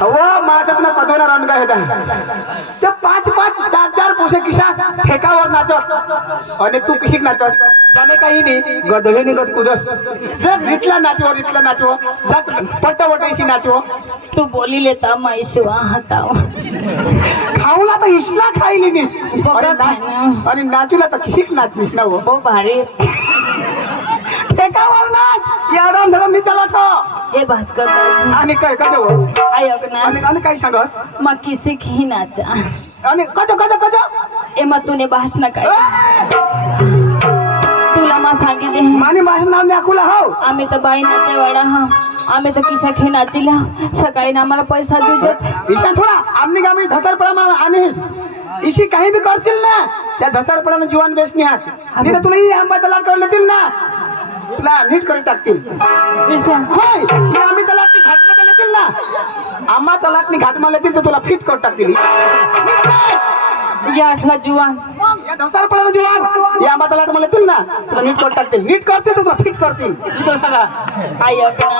हो माझ्यात ना कधोना रंग आहे ते 5-5 4-4 पोसे किशा ठेकावर नाचत आणि तू किशीक नाचस जाने काही नाही गधवे निघत कुदस जग रितला नाचव पट्टावटाईशी नाचव तू बोली लेता मैसुआ हताव खाऊला तर इसला खाईली निस बघा आणि नाचूला तर किशीक नाचनीस ना हो भारी ठेकावर नाच याडम धडम मी चला ठो ए भास्कर दाजी आणि काय कजो आयोग ना आणि काय सांगस मग किसी ही नाचा आणि कजो ए मग तूने भास ना काय तुला मा सांगितले माने माझं नाव नाकुला हो आम्ही तर बाई नाचेवाडा हा आम्ही तर किसा खे नाचिला सकाळी ना आम्हाला पैसा देत ईशा थोडा आमने गामी धसरपडा मा आणीस इशी काही बी करशील ना त्या धसरपडानं जीवन बेसनी हात नाही तर तुला ही आंबा तलाट करून देतील ना तुला नीट करून टाकतील होय ही आम्ही तलाटनी घाटमध्ये लेतील ना आंबा तलाटनी घाटमा लेतील तर तुला फिट करून टाकतील या आठला जुवान या धसरपडानं जीवन या आंबा तलाट मला लेतील ना तुला नीट करून टाकतील नीट करतील तर तुला फिट करतील तुला सांगा आयोग ना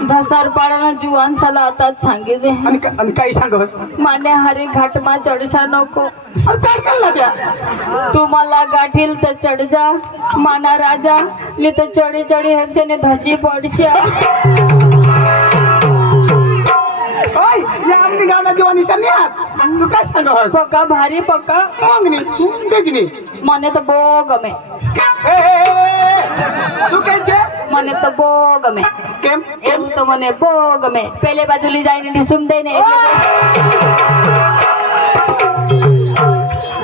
धसार पाडाना जुवान साला आताच सांगितले आणि काही सांगस माने हरी घाटमा चढसा नको चढकल ना त्या तू मला गाठील तर चढ जा माना राजा मी तर चढी चढी हरसेने धसी पडशा ओय या आमनी गावना जीवन निशान नाही आहात तू काय सांगस पक्का भारी पक्का मागणी तेच नाही મને તો બહુ ગમે શું કહે છે મને તો બહુ ગમે કેમ એવું તો મને બહુ ગમે પેલે બાજુ લઈ જઈને ઢીસુમ દઈને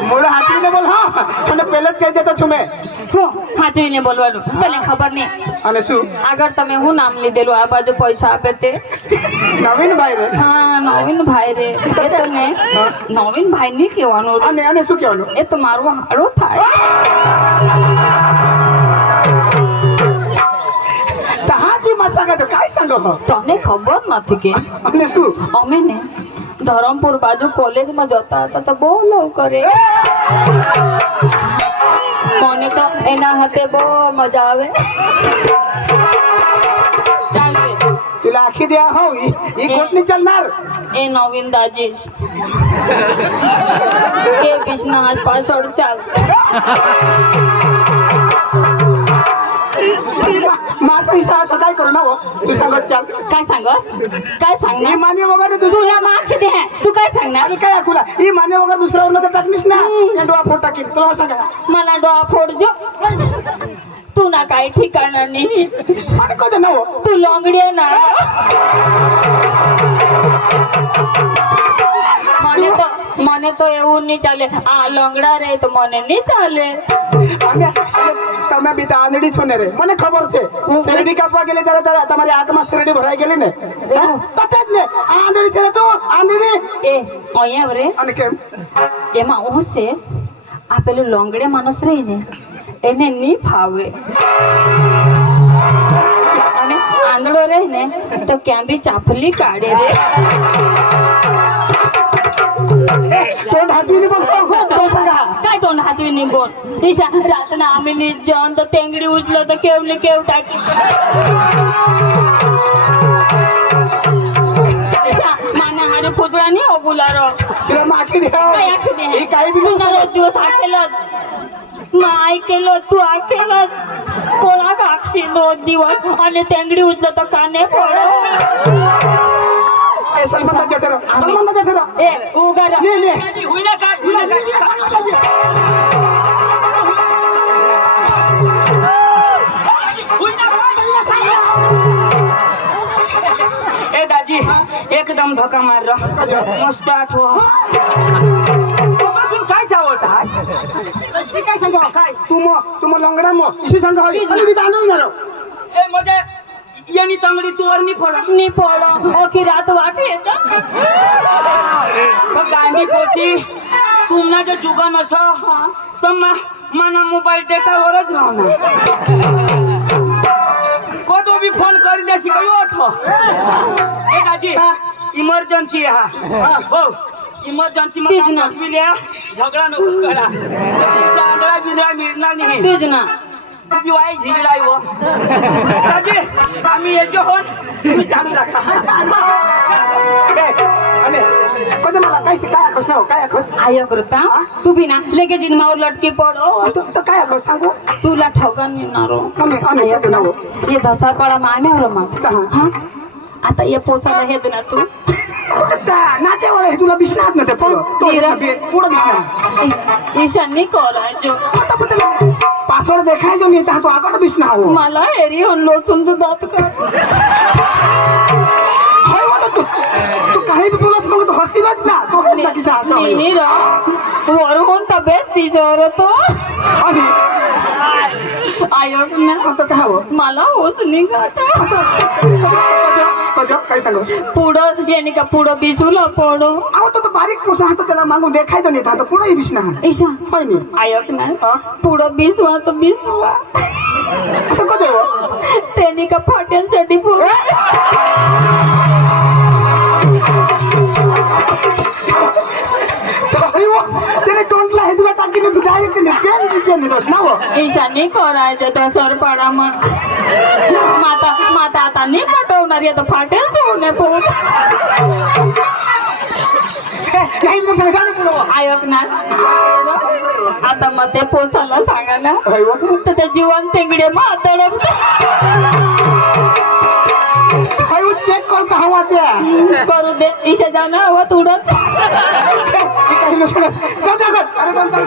મોડા હાથીને બોલ હા અને પહેલે જ કહી દેતો છું મેં હું હાચવીને બોલવાનું તને ખબર નહીં અને શું આગળ તમે હું નામ લીધેલું આ બાજુ પૈસા આપે તે નવીન ભાઈ રે હા નવીન ભાઈ રે એ તો ને નવીન ભાઈ નહીં કહેવાનું અને શું કહેવાનું એ તો મારું હાડો થાય તહાજી મસાગા તો કાઈ સંગો તને ખબર નથી કે અને શું અમે ને ધરમપુર બાજુ કોલેજમાં જતા હતા તો બહુ લવ કરે મને તો એના હાથે બહુ મજા આવે ચાલ तुला आखी द्या हो ही गोटनी चालणार એ નવીન દાજી એ બીજના હાથ પાછળ ચાલ माझा हिस्सा असं काय करू ना हो तू सांगत चाल काय सांग काय ही सांगणार मान्य वगैरे दुसरं तुला माख दे तू काय सांगणार आणि काय आखुला ही मान्य वगैरे दुसऱ्यावर तर टाकलीस ना एंडवा फोट टाकीन तुला सांगा मला डोळा फोडजो तू ना काय ठिकाणा नाही आणि कधी ना हो तू लोंगडी ना મને તો એવું નહીં ચાલે આ લોંગડા રે તો મને નહીં ચાલે અને તમે બી તો આંધળી છો ને રે મને ખબર છે શેરડી કાપવા ગયેલી ત્યારે તમારી આંખમાં શેરડી ભરાઈ ગયેલી ને કટે જ ને આંધળી છે તું આંધળી એ અહીંયા રે અને કેમ એમાં હું છે આ પેલું લોંગડે માણસ રહી ને એને નહીં ફાવે અને આંધળો રહે ને તો ક્યાં બી ચાપલી કાઢે રે तोंड हाचवीने बोल सांगा काय तोंड हाचवीने बोल ईशा रातना आम्ही निर्जन तर तेंगडी उचलं तर केवली केव टाकी ईशा माना हारे पुतळा नाही हो गुलारो तुला माखी द्या काय आखी दे ही काही बी तुझा रोज दिवस ऐकेलं नाही केलं तू ऐकेलं कोणा काक्षी रोज दिवस आणि तेंगडी उचलं तर काने पड सलमान ठेरा ए उगा ले ले ए दाजी एकदम धक्का मार मस्त आठव काय चावत काय सांगा काय तुम लंगडा मो इसी सांगा आणि बी तांदूळ ना ए मध्ये येणी तंगडी तू वर नाही पड नी पडो ओकी रात वाटे गाणी पोशी तुमना जे जुगन असं तर माना मोबाईल डेटा वरच राहणार कतो भी फोन कर देशी काही ओठ ए दाजी इमर्जन्सी हा हो इमर्जन्सी मध्ये झगडा नको करा आंधळा बिंधळा मिळणार नाही तुझ ना वाई झिजडाय वो दाजी आम्ही येतो हो तुम्ही चालू राखा काय आखोस ना काय आखोस आयो करता तू भी ना लेके जिन मावर लटकी पडो तो काय आखोस सांगू तुला ठगन येणारो आणि तो नाव ये धसारपाडा मांड्यावर मग हा आता ये पोसाला हे देणार तू नाचे वळे तुला बिसनात ना ते पण तो पुढं बिसना ईशान्य करायचो आता पतला पासवर्ड देखाय जो नेता तो आगड बिसना हो मला एरी हल्लो समजू दात का हाय वाला तू काही बी बोलत मग तो हसीलच ना तो हसला की हसा नाही रा वरून तर बेस्ट दिसर तो आणि आयो ना आता काय हो मला होस निघाट कजो काय सांगू पुढं याने का पुढं बिजूला पडो अहो तो बारीक पोसा हात त्याला मागून देखाय तो नेता तो पुढे बिसना ईशा होय नी आयोक ना हा पुढं बिसवा तर बिसवा आता कजो हो त्याने का फाटेल चटी पुढे त्याने टोंटला हे तुला टाकीने तू डायरेक्ट पेन विचार देतोस ना हो ईशान्य करायचं तर सरपाडा मग माता आता नाही पटवणार आता फाटेल सोडणे पोट काही मग सांगा पुढं आयोक ना आता मग ते पोसाला सांगा ना हाय तर त्या जीवन तेंगडे मग तडप हाय चेक करता हवा त्या करू दे ईशा जाणार हवं उडत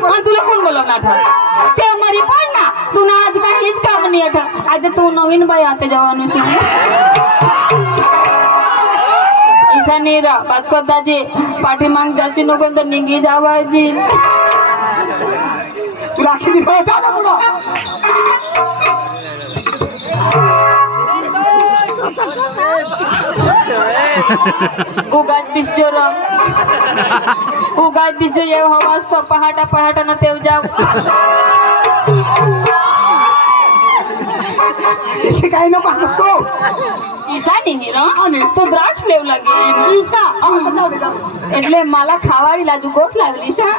आणि तुला कोण बोलवणार आठवण ते मरी पण ना तू ना आज काहीच काम नाही आठवण आज तू नवीन बाई आता जेव्हा अनुषी ईशा नीरा भास्कर दाजी पाठीमाग जाशी नको तर निघी जावायची तुला आखी दिली जा जा पुढं उगाच बिस्जो ये हवा असतो पहाटा ना तेव जाऊ इसे काही नको असो ईशा नाही रा तो द्राक्ष लेव लागे ईसा जाऊ दे એટલે मला खावाडी लाजू गोठ लागली ईशा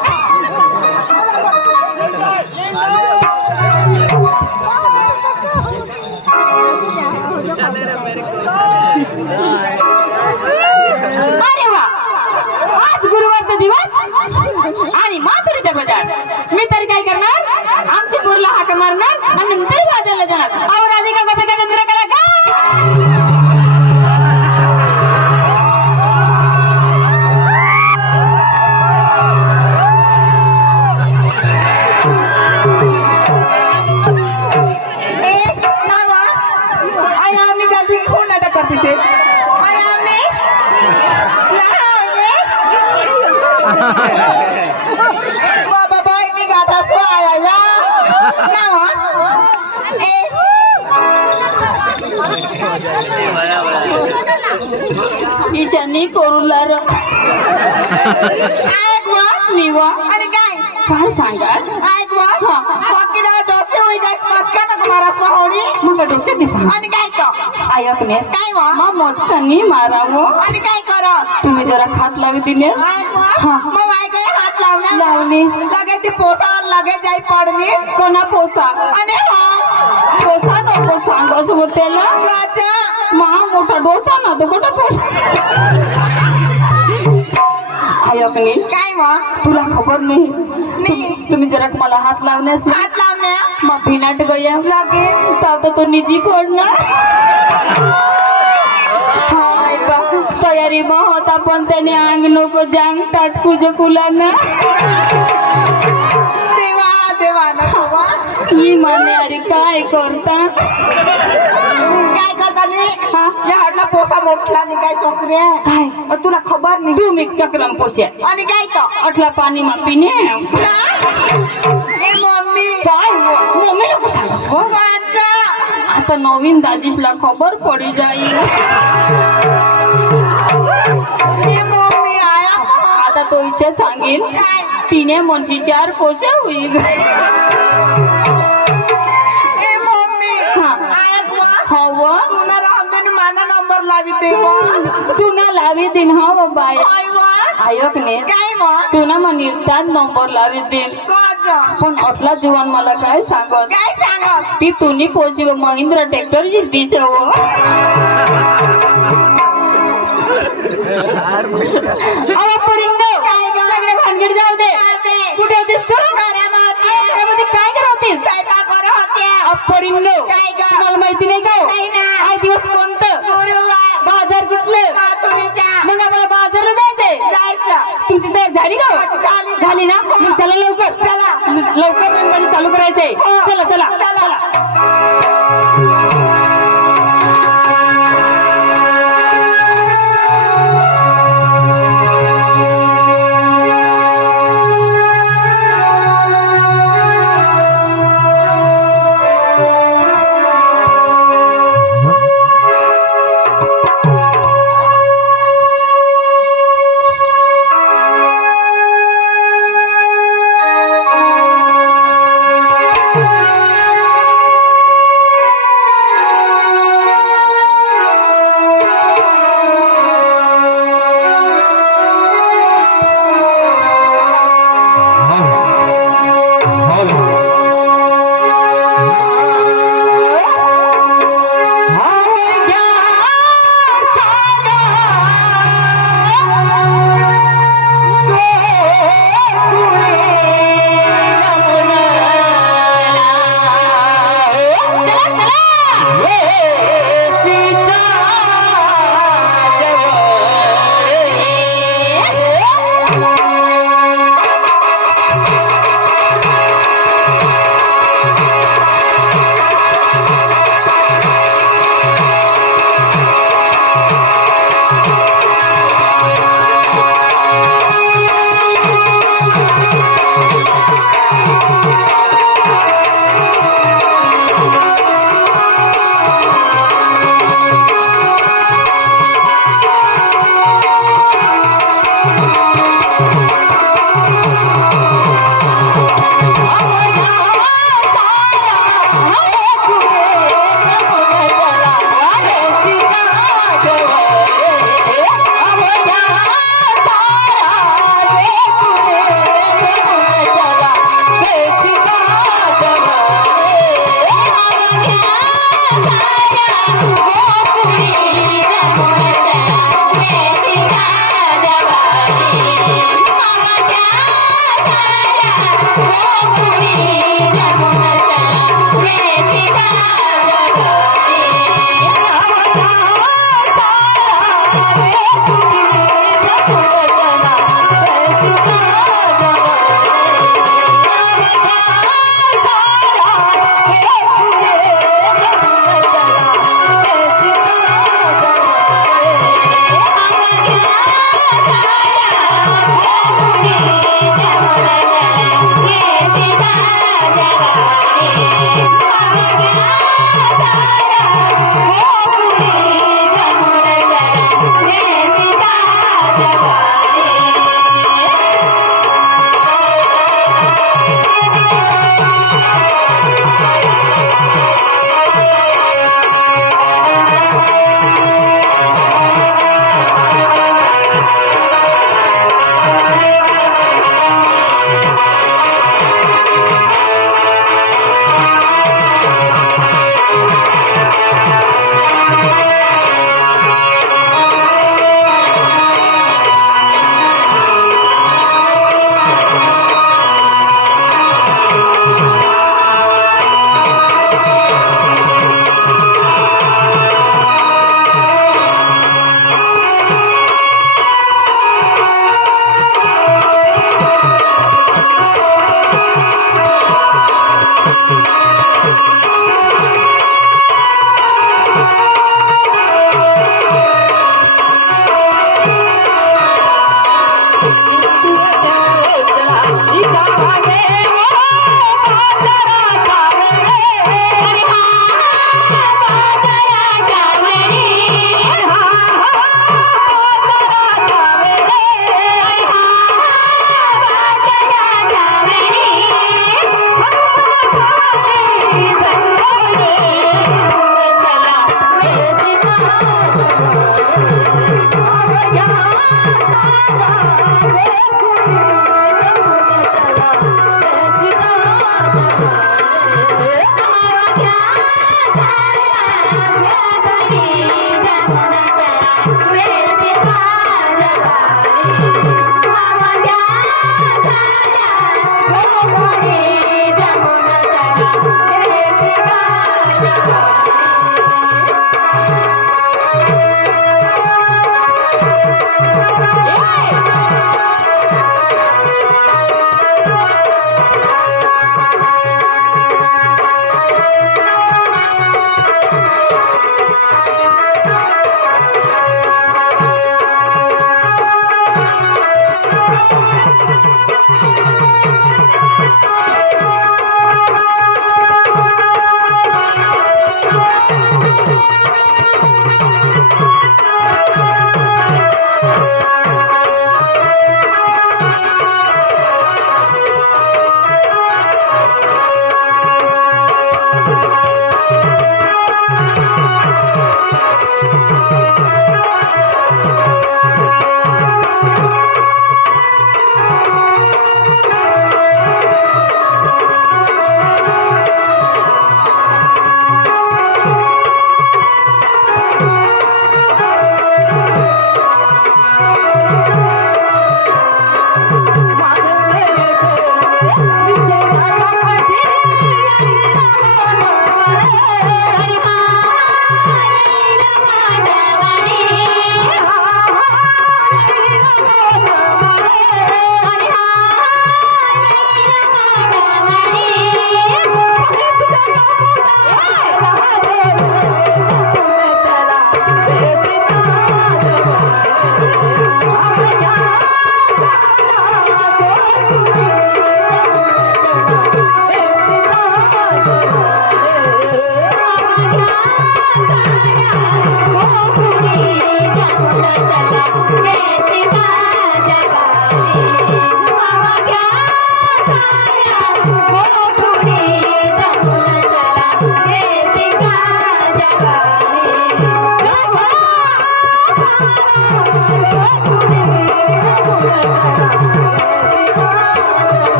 अरे वा आज गुरुवारचा दिवस आणि माथुरीचा बाजार मी तरी काय करणार आमच्या पोरला हाक मारणार आणि नंतर बाजारला जाणार अहो राधिका गोपिका चंद्रकला का ईशानी करूलार निवा आणि काय काय सांगा ऐकवा हा. बाकीला डोसे होई काय मटका नको मारास होडी मग डोसे दिसा आणि काय तो आयकनेस काय वा मा मोजकानी मारावो आणि काय करत तुम्ही जरा खात लावी दिले ऐकवा हा. मग ऐकाय हात लावणार लावलीस लगे ती पोसावर लगे जाई पडली कोणा पोसा आणि हा पोसा नको सांगस हो त्याला राजा मा मोठा डोसा ना तो कुठं पोसा आयकने काय मग तुला खबर नाही नाही. तुम्ही जरा मला हात लावण्यास ना हात लावण्या मग भिनाट गया लगे तर तो निजी पडणार हाय बा तयारी मग होता पण त्याने अंग नको जांग टाटकू जकुलाना देवा देवा नको वा ही माने अरे काय करता काय करता नाही हा. या हाडला पोसा मोठला नाही काय चोकरे काय मग तुला खबर नाही तुम्ही चक्रम पोस्या आणि काय तो अठला पाणी मा पिणे ए मम्मी काय मम्मी नको सांगस हो काचा आता नवीन दाजीसला खबर पडी जाईल ए मम्मी आया आता तो इच्छा सांगेल काय तिने मनशी 4 पोशा होईल ए मम्मी हा. आया गुआ हव तुला रामदेव माना नंबर लावी दे वा तू ना लावी दिन हव बाय काय वा आयकने काय वा तू ना मग निर्तान नंबर लावी दिन काचा पण अठला जीवन मला काय सांगत काय सांगत ती तुनी पोची महिंद्रा ट्रॅक्टर जिद्दीच्या हो अहो परिंग गाव काय गं? सगळे भानगड जाऊ दे जाऊ दे. कुठे होतीस तू घरामध्ये घरामध्ये काय करत होतीस स्वयंपाक करत होत्या. अपरिंग काय गं? तुम्हाला माहिती नाही का हो? नाही ना. आज दिवस कोणतं गुरुवार बाजार कुठलं माथुरीचा मग आम्हाला बाजारला जायचंय जायचं. तुमची तयार झाली का माझी झाली ना. झाली ना मग चला लवकर चला. लवकर रंगपाणी चालू करायचंय हो. चला चला चला.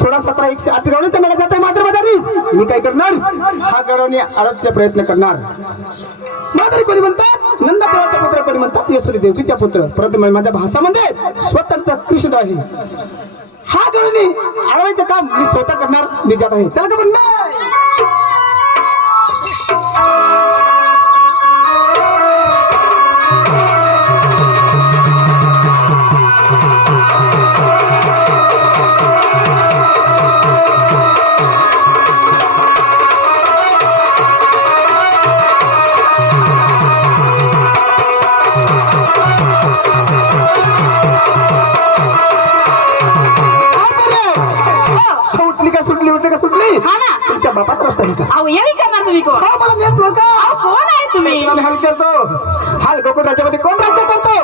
16-17-108 गवळीचा मेळा जात आहे मात्र बाजारी. मी काय करणार, हा गडवणे अडवण्याचा प्रयत्न करणार. मात्र कोणी म्हणतात नंददेवाचा पुत्र, कोणी म्हणतात यशोदी देवकीचा पुत्र, परंतु माझ्या भाषामध्ये स्वतंत्र कृष्ण आहे. हा गडवणे अडवायचं काम मी स्वतः करणार. मी जात आहे. चला का म्हणणार उठली का सुटली? हा ना. तुमच्या बापात रस्ता आहे का? अहो यावी करणार तुम्ही कोण? हा मला नेट बोल का? अहो कोण आहे तुम्ही? तुला मी हा विचारतो, हाल गोकुळ राज्यामध्ये कोण राज्य करतो?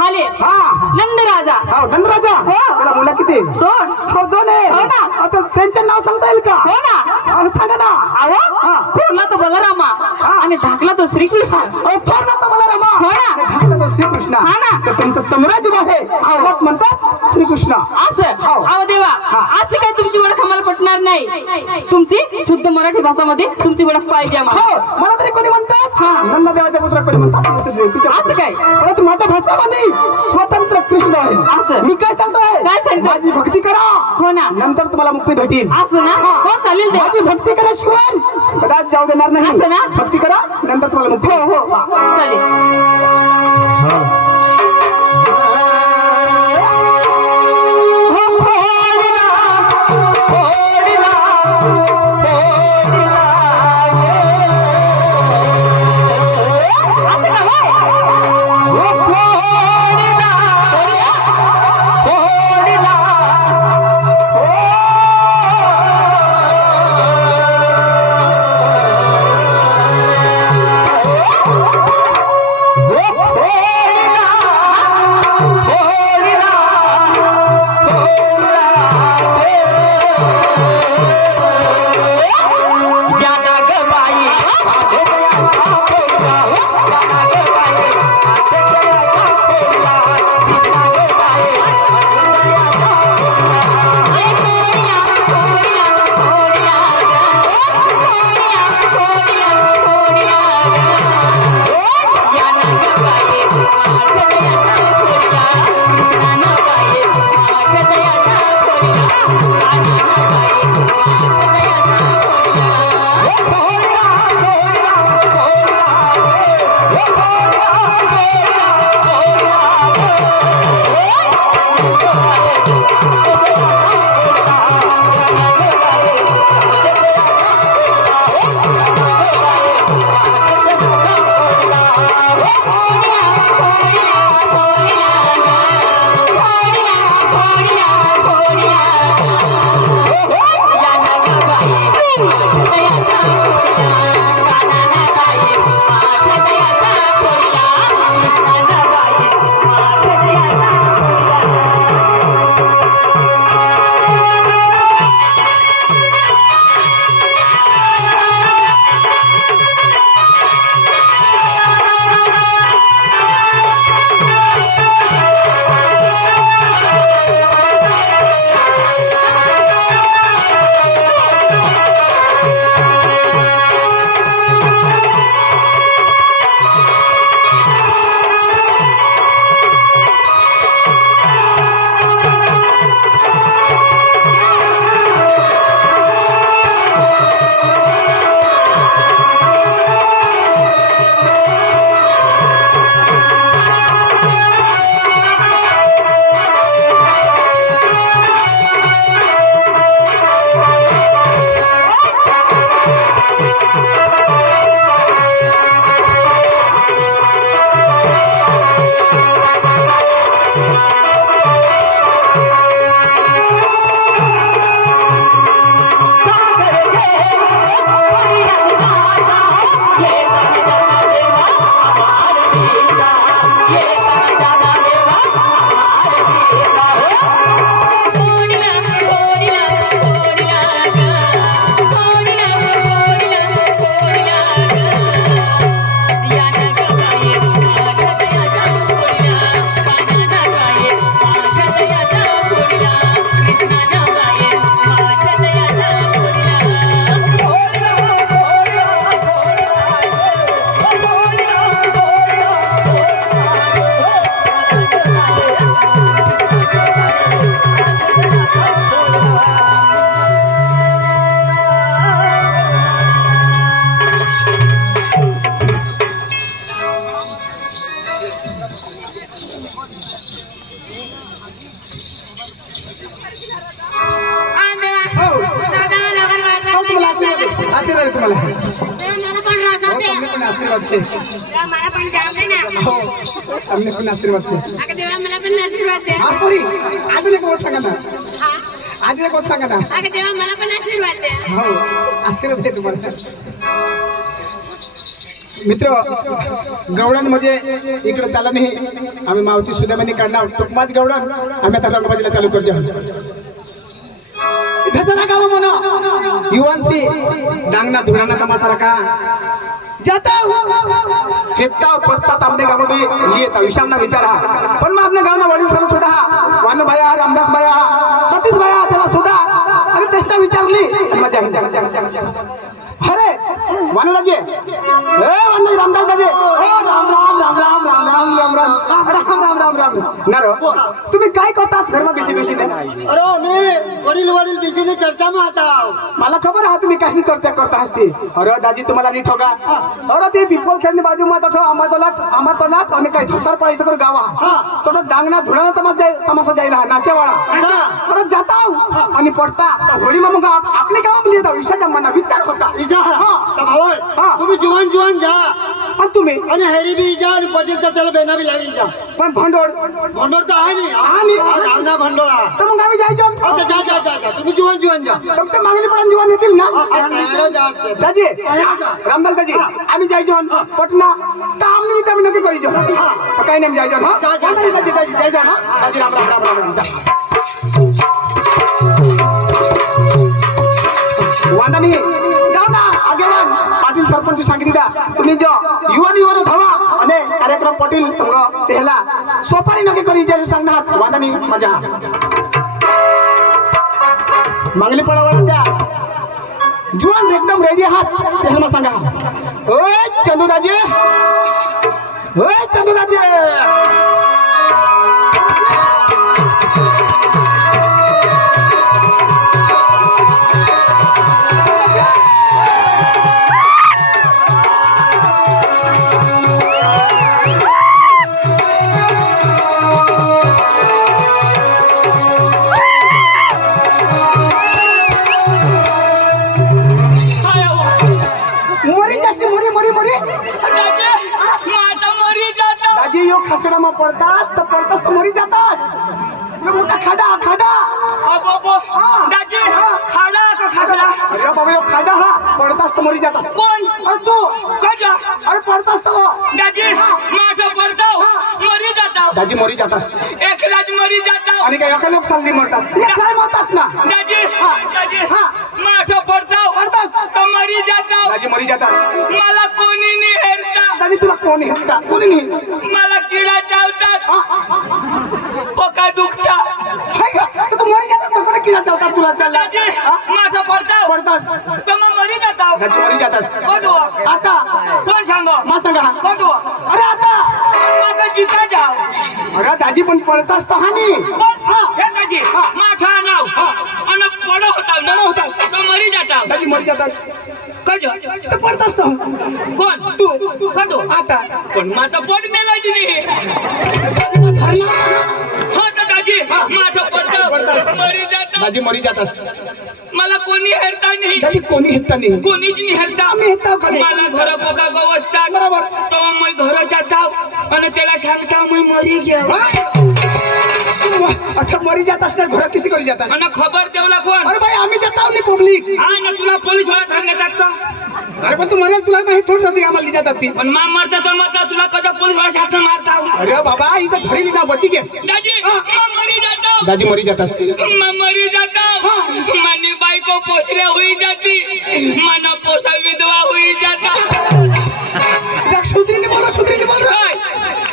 हाले हा नंद राजा. हो नंदराजा. हो. त्याला मुलं किती? 2. हो 2 आहे. हो ना. आता त्यांचं नाव सांगता येईल का? हो ना. अहो, सांगा ना. अहो हा. थोरला तो बलरामा आणि धाकला तो श्रीकृष्ण. अहो, थोरला तर मला रमा. हो ना. आणि धाकला तो श्रीकृष्ण. हा ना. तर त्यांचं साम्राज्य आहे. त्यालाच म्हणतात श्रीकृष्ण. असं हो. अहो देवा हा. असं काय तुमची ओळख आम्हाला पटणार नाही. तुमची शुद्ध मराठी भाषामध्ये तुमची ओळख पाहिजे आम्हाला. हो मला तरी कोणी म्हणतात नंददेवाच्या पुत्र, कोणी म्हणतात यशोदी देवकीचा पुत्र. असं काय? परंतु माझ्या भाषामध्ये स्वतंत्र कृष्ण आहे. असं? मी काय सांगतोय? काय सांगतोय? माझी भक्ती करा. हो ना. नंतर तुम्हाला मुक्ती भेटेल. असं ना. हो चालेल देवा. माझी भक्ती केल्याशिवाय कदाच जाऊ देणार नाही. असं ना? भक्ती करा नंतर तुम्हाला मुक्ती. हो हो चालेल. असं का होय? हो, तुम्हाला आशीर्वाद आहे तुम्हाला. हो, તમને પણ આશીર્વાદ છે. हो, તમને પણ આશીર્वाद છે. હા, पुरी. अजून एक गोष्ट सांगा ना. अजून एक गोष्ट सांगा ना. हो, आशीर्वाद आहे तुम्हाला. मित्र गवळण म्हणजे इकडे चाला नाही. आम्ही मावची सुदामानी काढणार टुकमाच गवळण आम्ही आता रंगबाजीला चालू करतो. धसरा गाव म्हणा युवांशी डांगना धुराना तमाशा रखा जाता हेता पडतात आपल्या गावामध्ये येत विषामना विचारा पण मग आपल्या गावना वडील सर सुद्धा वानू भाया रामदास भाया सतीश भाया त्याला सुद्धा अरे तेष्टा विचारली मजा येते. अरे वानूदाजी वानू रामदास दाजी राम राम राम राम राम राम राम राम राम राम राम राम नारो तुम्ही काय करतास घरमा बेशी बेशी नाही. अरे मी वडील बेसीने चर्चा में आता मला खबर आहे तुम्ही कशी चर्चा करता असते. अरे दाजी तुम्हाला नीट होगा अरे ते पिपल खेळणी बाजू मध्ये ठेव आम्हाला लाट आणि काही धसार पाळीस कर गावा तो डांगना धुळाना तमाशा जाई रहा नाचेवाळा अरे जाता आणि पडता होळी मग आपले गावामध्ये येतात विषयाचा मना विचार होता. तुम्ही जीवन जा पण तुम्ही आणि हेरी बी जा आणि पटेल तर त्याला बेना बी लावी जा. पण भांडोळ तर आहे नाही आमना भंडोळा तर मग आम्ही जायचो. जा तुम्ही जीवन जा फक्त मागणी पण जीवन येतील ना दाजी रामदास दाजी आम्ही जायचो पटना तर आम्ही नक्की करीचो काही नाही जायचो. दाजी जायचा ना दाजी राम राम राम राम वांदा नाही गाव ना आगेवान पाटील सरपंच सांगितलं तुम्ही जो युवन धावा आणि कार्यक्रम पाटील तुमको तेला सोपारी नक्की करी जे सांगणार वांदा नाही मजा मागली पडावला त्या जुवान एकदम रेडी आहात त्याला मग सांगा. ओय चंदू दाजी ओय चंदू दाजी दाजी यो खसडाમાં પડતાસ તો મરી જાતાસ यो मोठा खाडा अबो दाजी खाडा का खसडा. अरे बाबा यो खाडा हा पडतास तो मरी जातास. कोण अरे तू कजा अरे पडतास तो दाजी माठ पडताव मरी जाताव. दाजी मरी जातास एकलाच मरी जाताव आणि काय एका लोक सांगली मरतास काय मरतास ना दाजी माठ पडताव तर मरी जाताव. दाजी मरी जातास. मला कोणी नाही हेरता. दाजी तुला कोण हेरता कोणी नाही मला किडा चावतात पोका दुखता. तर तू मरी जातास तर कोणी किडा चावता तुला त्याला दाजी माठ पडताव पडतास तर मग मरी जाताव. दाजी मरी जातास. कदू आता कोण सांगो मा सांगा कदू अरे आता मग जिता जाव. अरे दाजी पण पडतास तर हानी हे दाजी माठा नाव अन पडो होता पडो होतास. तर मरी जाताव. दाजी मरी जातास कजो तर पडतास तो कोण तू कदू आता पण माझा पोट देवायची नाही. हो तर दाजी माठ पडतो मरी जाता. दाजी मरी जातास. मला कोणी हेरता नाही. दाजी कोणी हेरता नाही कोणीच नाही हेरता. आम्ही हेरताव खाली. मला घर पोका गवसतात बरोबर. तो मी घर जाताव आणि त्याला सांगता मी मरी गेलो. अच्छा मरी जातास ना घरात कशी करी जातास. आणि खबर देवला कोण. अरे भाई आम्ही जाताव नाही पब्लिक. हा ना तुला पोलीस वाला धरण्यात का. अरे पण तू मरेल तुला नाही थोडी होती आम्हाला ली जातात ती. पण मा मरता तर मरता तुला कदा पोलीस वाला साथ मारता. अरे बाबा इथं धरेली ना बती केस. दाजी मा मरी जाताव. दाजी मरी जातास. मा मरी जाताव. मनी बायको पोसल्या होई जाती मना पोसा विधवा होई जाता. सुधरीने बोल काय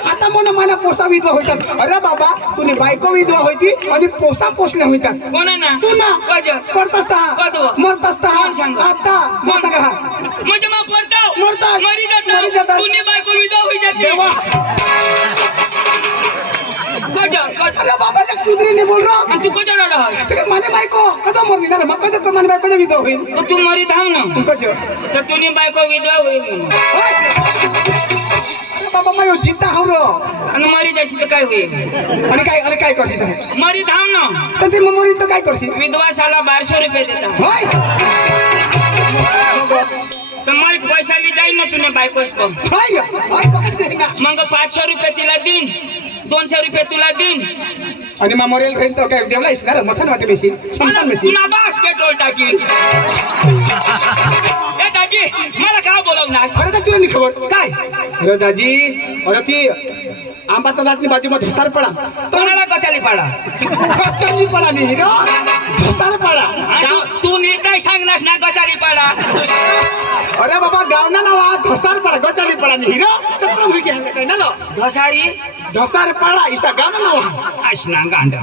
आता मना पोसा विधवा होतात. अरे बाबा तुने बायको विधवा होती आणि पोसा पोसल्या होतात. कोणा ना तू ना कज पडतास कधवा? मरतास कोण सांगा? आता मग सांगा म्हणजे मग पडताव मरतास. मरी मरी जाता. जातास. तुनी बायको विधवा होई जाते. देवा कज अरे बाबा जग सुधरीने बोल रहा. आणि तू कजा रडा आहे. ते माने बायको कदा मरली ना मग कदा माने बायको विधवा होईल. तर तू मरी धाव ना कज तर तुनी बायको विधवा होईल म्हणून. अरे बाबा मैं जिंदा हूँ रो आणि मरी जाशी तर काय होईल अरे काय करशील तुम्ही मरी धाव ना तर ती मम्मी तो काय करशील विधवा शाला 1200 रुपये देता होय तर मग पैसा ली जाईल ना तुने बायकोस पण होय होय कसे ना मग 500 रुपये तिला देईन 200 रुपये तुला देईन आणि मेमोरियल ट्रेन तो काय देवला इसणार मसान वाटे बेशी संसान बेशी पुन्हा बास पेट्रोल टाकी ए दाजी मला काय बोलवणार अरे तर तुला नाही खबर काय अरे दाजी अरे ती आंबा तलाटनी बाजूमध्ये धसार पडा कोणाला गचाली पाडा गचाली पडा नाही रो धसार पडा तू नीट नाही सांगणार ना गचाली पाडा अरे बाबा गावना नावा धसार पडा गचाली पडा नाही रो चक्रमुखी घ्या काय ना धसारी धसार पडा इसा गावना नावा आशना गांडा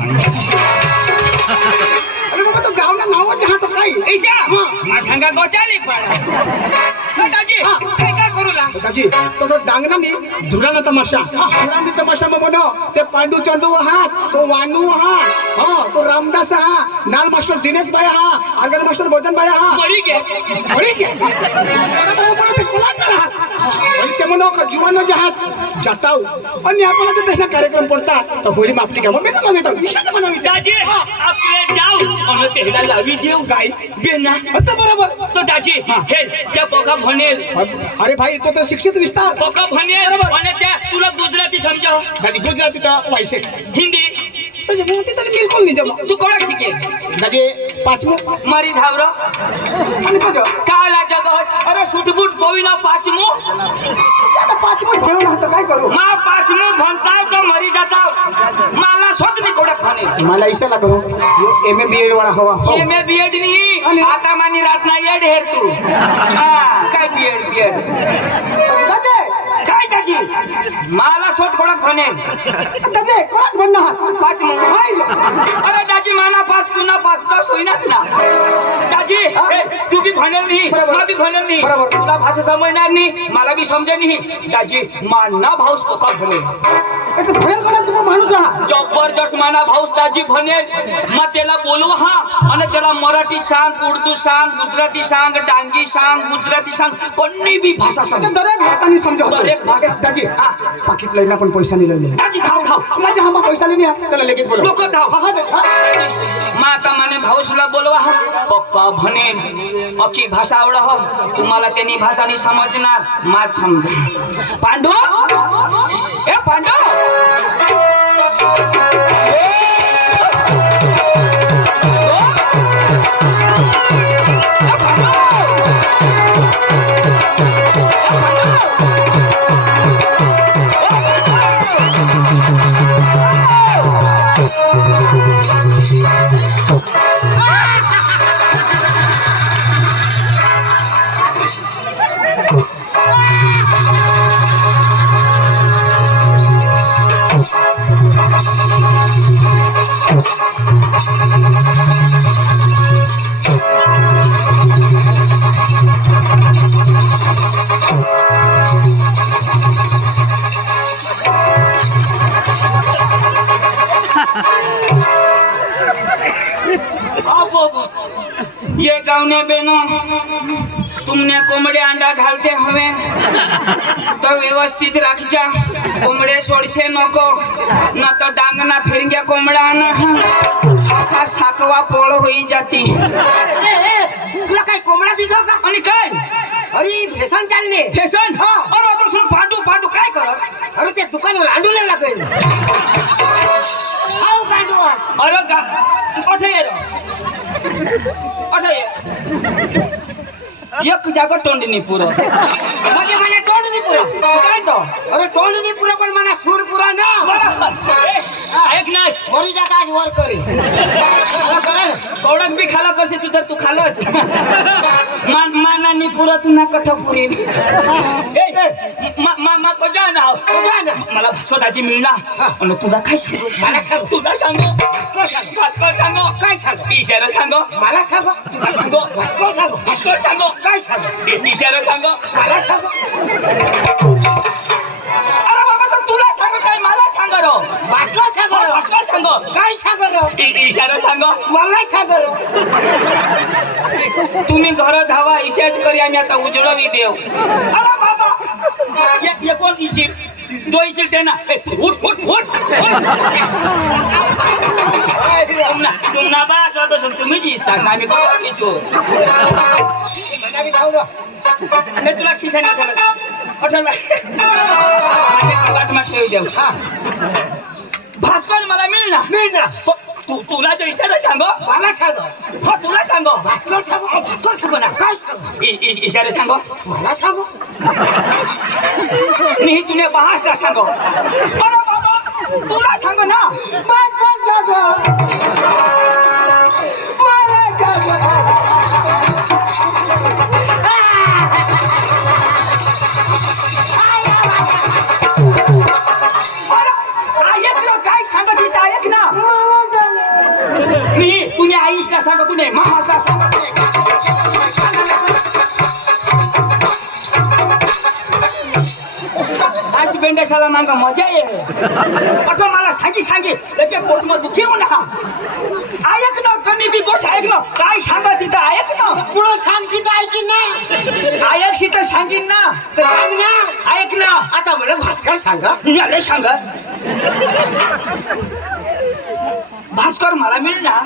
अरे बाबा तो गावना नावा जहा तो काय ऐसा मा सांगा गचाली पाडा दाजी काय काय करू ला दाजी तो डांगना मी धुराना तमाशा धुरानी तमाशा में बनो ते पांडू चंदू हात तो वानू हात तो रामदास हा नाल मास्टर दिनेश भाई हा आर्गन मास्टर बोधन भाई हा मरी गे ते कोला करा आणि ते म्हणो का जुवानो जहात जाताव आणि आपल्याला ते तसा कार्यक्रम पडता तर होळी मापली का मग बेटा मागेता विषय बनवी दाजी आपले जाऊ आणि तेला लावी देऊ गाय बेना आता बरोबर तो दाजी हे त्या पोका भनेल अरे भाई तो शिक्षित विस्तार पोका भनेल आणि त्या तुला गुजराती समजाव दादी गुजराती तो वायसे हिंदी तसे मोठी तर बिलकुल नाही जमा तू कोणाक शिकेल दादी पाचमो मारी धावरो आणि कजो काला जगत अरे सुटबुट पोईना पाचमो आता पाचमो भरवला होता काय करू मा पाचमो भनताव तो मरी जाताव मला स्वत नाही कोडक भने मला इसा लागो एमए बीएड वाला हवा एमए बीएड नी आता मानी रात ना येड हेर तू काय बीएड दादी काय दाजी मला स्वत कोडक भने दादी कोणाक बनना हास पाचमो अरे दाजी माना 5 कुना 5 10 होईनाच ना दाजी तू बी भनेल नाही मला बी भनेल नाही तुला भाषा समजणार नाही मला बी समजे नाही दाजी माना भाऊस पोका भनेल ते भरेल कोणा तुम्ही माणूस हा जबरदस्त माना भाऊस दाजी भनेल मग त्याला बोलवा हा आणि त्याला मराठी सांग उर्दू सांग गुजराती सांग डांगी सांग गुजराती सांग कोणी बी भाषा सांग दरेक भाषानी समजावतो दरेक भाषा दाजी पाकिट लईना पण पैसा नाही लावले दाजी धाव माझ्या हामा पैसा नाही त्याला लगेच बोलव लोक धाव हा दादी माता माने भाऊसला बोलवा हा पक्का भनेल अख्खी भाषा आवड हो तुम्हाला त्यांनी भाषा नाही समजणार मात समजा पांडू ए पांडू ये गावने बेनो तुमने कोंबडे अंडा घालते हवे तो व्यवस्थित राखजा कोंबडे सोडशे नको न तो डांगना फिरग्या कोंबडा ना आखा साकवा पोळ होई जाती तुला काय कोंबडा दिसव का आणि काय अरे फॅशन चालले फॅशन हा. अरे आता सुन पांडू पांडू काय करत अरे त्या दुकानावर अंडूला लागेल हाव कांडू अरे अठे ये अठे ये एक जागा तोंड नाही पुरं म्हणजे मला तोंड नाही पुरा काय तो अरे तोंड नाही पुरा पण मला सूर पुरा ना बरोबर ऐक ना मरी जाता आज वर करे मला करा ना कौडक बी खाला कसे तू तर तू खालच मानानी पुरा तू ना कठ पुरी मा कजा ना तुझा ना मला स्वतःची मिळणार आणि तुला काय सांगू मला सांग तुला सांगू भास्कर सांग भास्कर सांगू काय सांग इशारा सांगू मला सांग तुला सांगू भास्कर सांग भास्कर सांगू काय सांग इशारा सांगू मला सांग अरे बाबा तर तुला सांगू काय मला सांग रो भास्कर सांग भास्कर सांगू काय सांग इशारा सांगू मला सांग तुम्ही घर धावा इशाच करी आम्ही आता उजळवी देव अरे बाबा ये कोण इशी तो इचिलते ना ए, उठ उठ उठ तुमना बास होतो सुन तुम्ही जिता आम्ही कोण इचो हे तुला खिशाने आठवलं कलाट ठेवू देऊ भास्कर मला मिळ ना तुला जो इशारा सांगो मला सांग हो तुला सांगो भास्कर सांगू भास्कर सांगो ना काय सांगू इशारे सांगो मला सांगू नाही तुने बहासला सांगो अरे बाबा तुला सांगो ना भास्कर सांगो मला सांगो काय सांगत इथं ऐक ना मला सांगो मी तुने आईशला सांगो तुने मामासला सांगो तुने आज बेंडेशाला मांगा मजा ये अठो मला सांगी लगे पोट में दुखी होऊ नका ऐक ना कनी बी गोठ ऐक ना काय सांगत इथं ऐक ना पुढं सांगशी तर ऐकीन ना ऐकशी तर सांगीन ना तर सांग ना ऐक ना आता मला भास्कर सांगा याले सांग भास्कर मला मिळ ना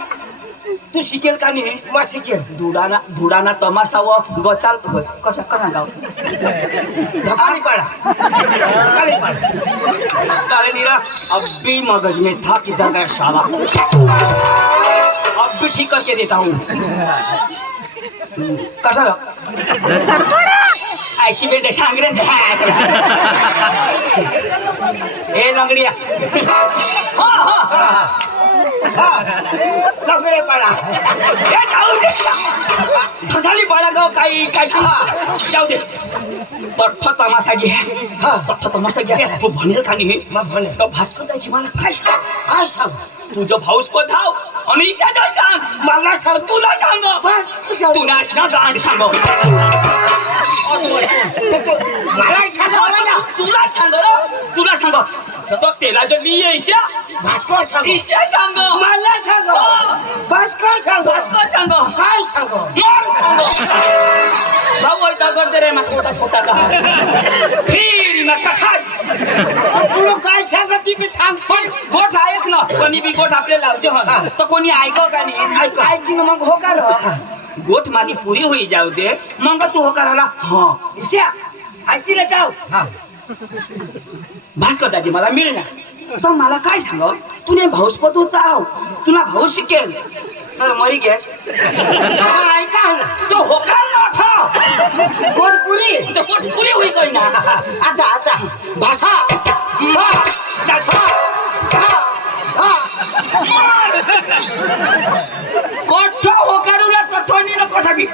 तू शिकेल का नाही मग शिकेल धुडाना तमाशावं गचाल कशा कसा गाव धकाळी पाडा काले नीरा अभी मगज में था किधर गया साला अब भी ठीक करके देता हूँ कसा ऐसी बेटे सांग रे ए लंगड़िया लंगडे पाडा ए जाऊ दे फसाली पाडा गाव काही काय जाऊ दे पठ्ठ तमाशा घे पठ्ठ तमाशा घे तू भनेल का नाही मग भले तर भास्कर जायची मला काय सांग काय सांग तुझं भाऊस पण धाव आणि इशाचा सांग मला सांग तुला सांग तू नाचना गांड सांग मला सांगा तुला सांग तो तेला जो लिये ईशा भास्कर सांग ईशा सांग मला सांग भास्कर सांग भास्कर सांग काय सांग मोर सांग भाऊ वैता करते रे मग छोटा छोटा का फिर ना कखात पुढं काय सांगत तिथे सांगशील गोठ ऐक ना कोणी बी गोठ आपल्याला लावचे हो तर कोणी ऐकव का नाही ऐकीन मग हो का गोठ माझी पुरी होई जाऊ दे मग तू हो करायला हा ईशा ऐकीला जाऊ भास्कर दादी मला मिळ ना तर मला काय सांग तुने भाऊसपत होता तुला भाऊ शिकेल तर मरी गॅस ऐका ना तो होकार ना गोडपुरी तो गोठ पुरी होई काही ना आता भाषा कोठ होकारूला तथोनी न कोठाबी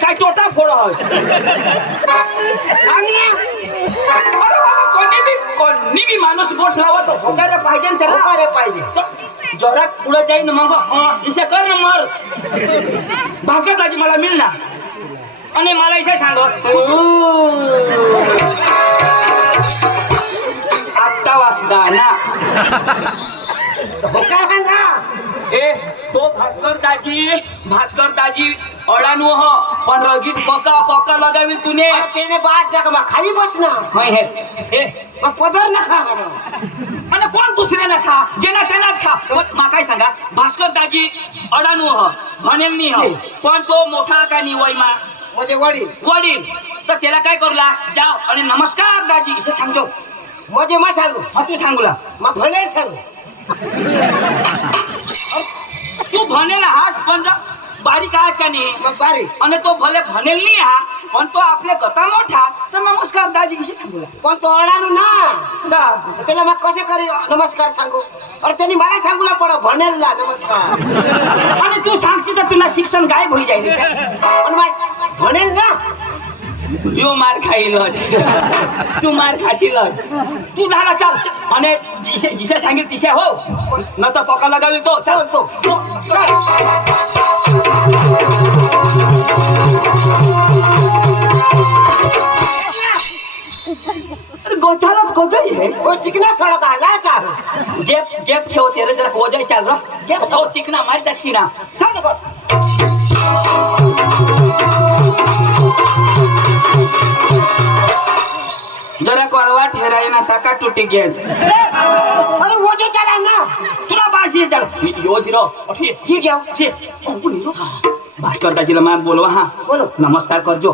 काय टोटा फोड सांग ना अरे बाबा कोणी बी माणूस गोठ लावत होकारे पाहिजे ना त्याला होकारे पाहिजे तो जोरात पुढे जाईन मग इसे कर ना मर भास्कर दाजी मला मिळ ना आणि मला इशा सांग 8 वाजता ना होकार ना ए तो भास्कर दाजी अडाणू हो पण रगीत पक्का लगावी तुने त्याने बास नका मग खाली बस ना होय हे मग पदर नका आणि कोण दुसरे ना खा जेना तेनाच खा पण मा काय सांगा भास्कर दाजी अडाणू हो भनेल नी हो पण तो मोठा का नी वय मा म्हणजे वडील तर त्याला काय करला जाव आणि नमस्कार दाजी इथे सांगतो म्हणजे मग सांगू हा तू सांगूला मग भले सांगू तू भनेल हास पण बारीक हास का नाही मग बारी आणि तो भले भनेल नाही हा पण तो आपल्या कथा मोठा तर नमस्कार दाजी कशी सांगूला पण तो अडाणू ना का त्याला मग कसे करी नमस्कार सांगू अरे त्यांनी मला सांगूला पड भनेल नमस्कार आणि तू सांगशील तर तुला शिक्षण गायब होई जाईल पण मग भनेल ना यो मार खाईलच तू मार खाशीलच तू झाला चाल आणि जिसे सांगेल तिसे हो न तर पका लगावी तो चाल तो गोचालत गोजाई है वो चिकना सड़क आला चाल जेब ठेव तेरे जरा गोजाई चाल रो जेब हो चिकना मारी दक्षिणा चल नको जरा करवा ठेराय ना टाका तुटी गेत अरे वो जे चला ना तुला बाशी चल यो जिरो उठी ये क्या भास्कर दाजीला मान बोलवा हा बोलो नमस्कार करजो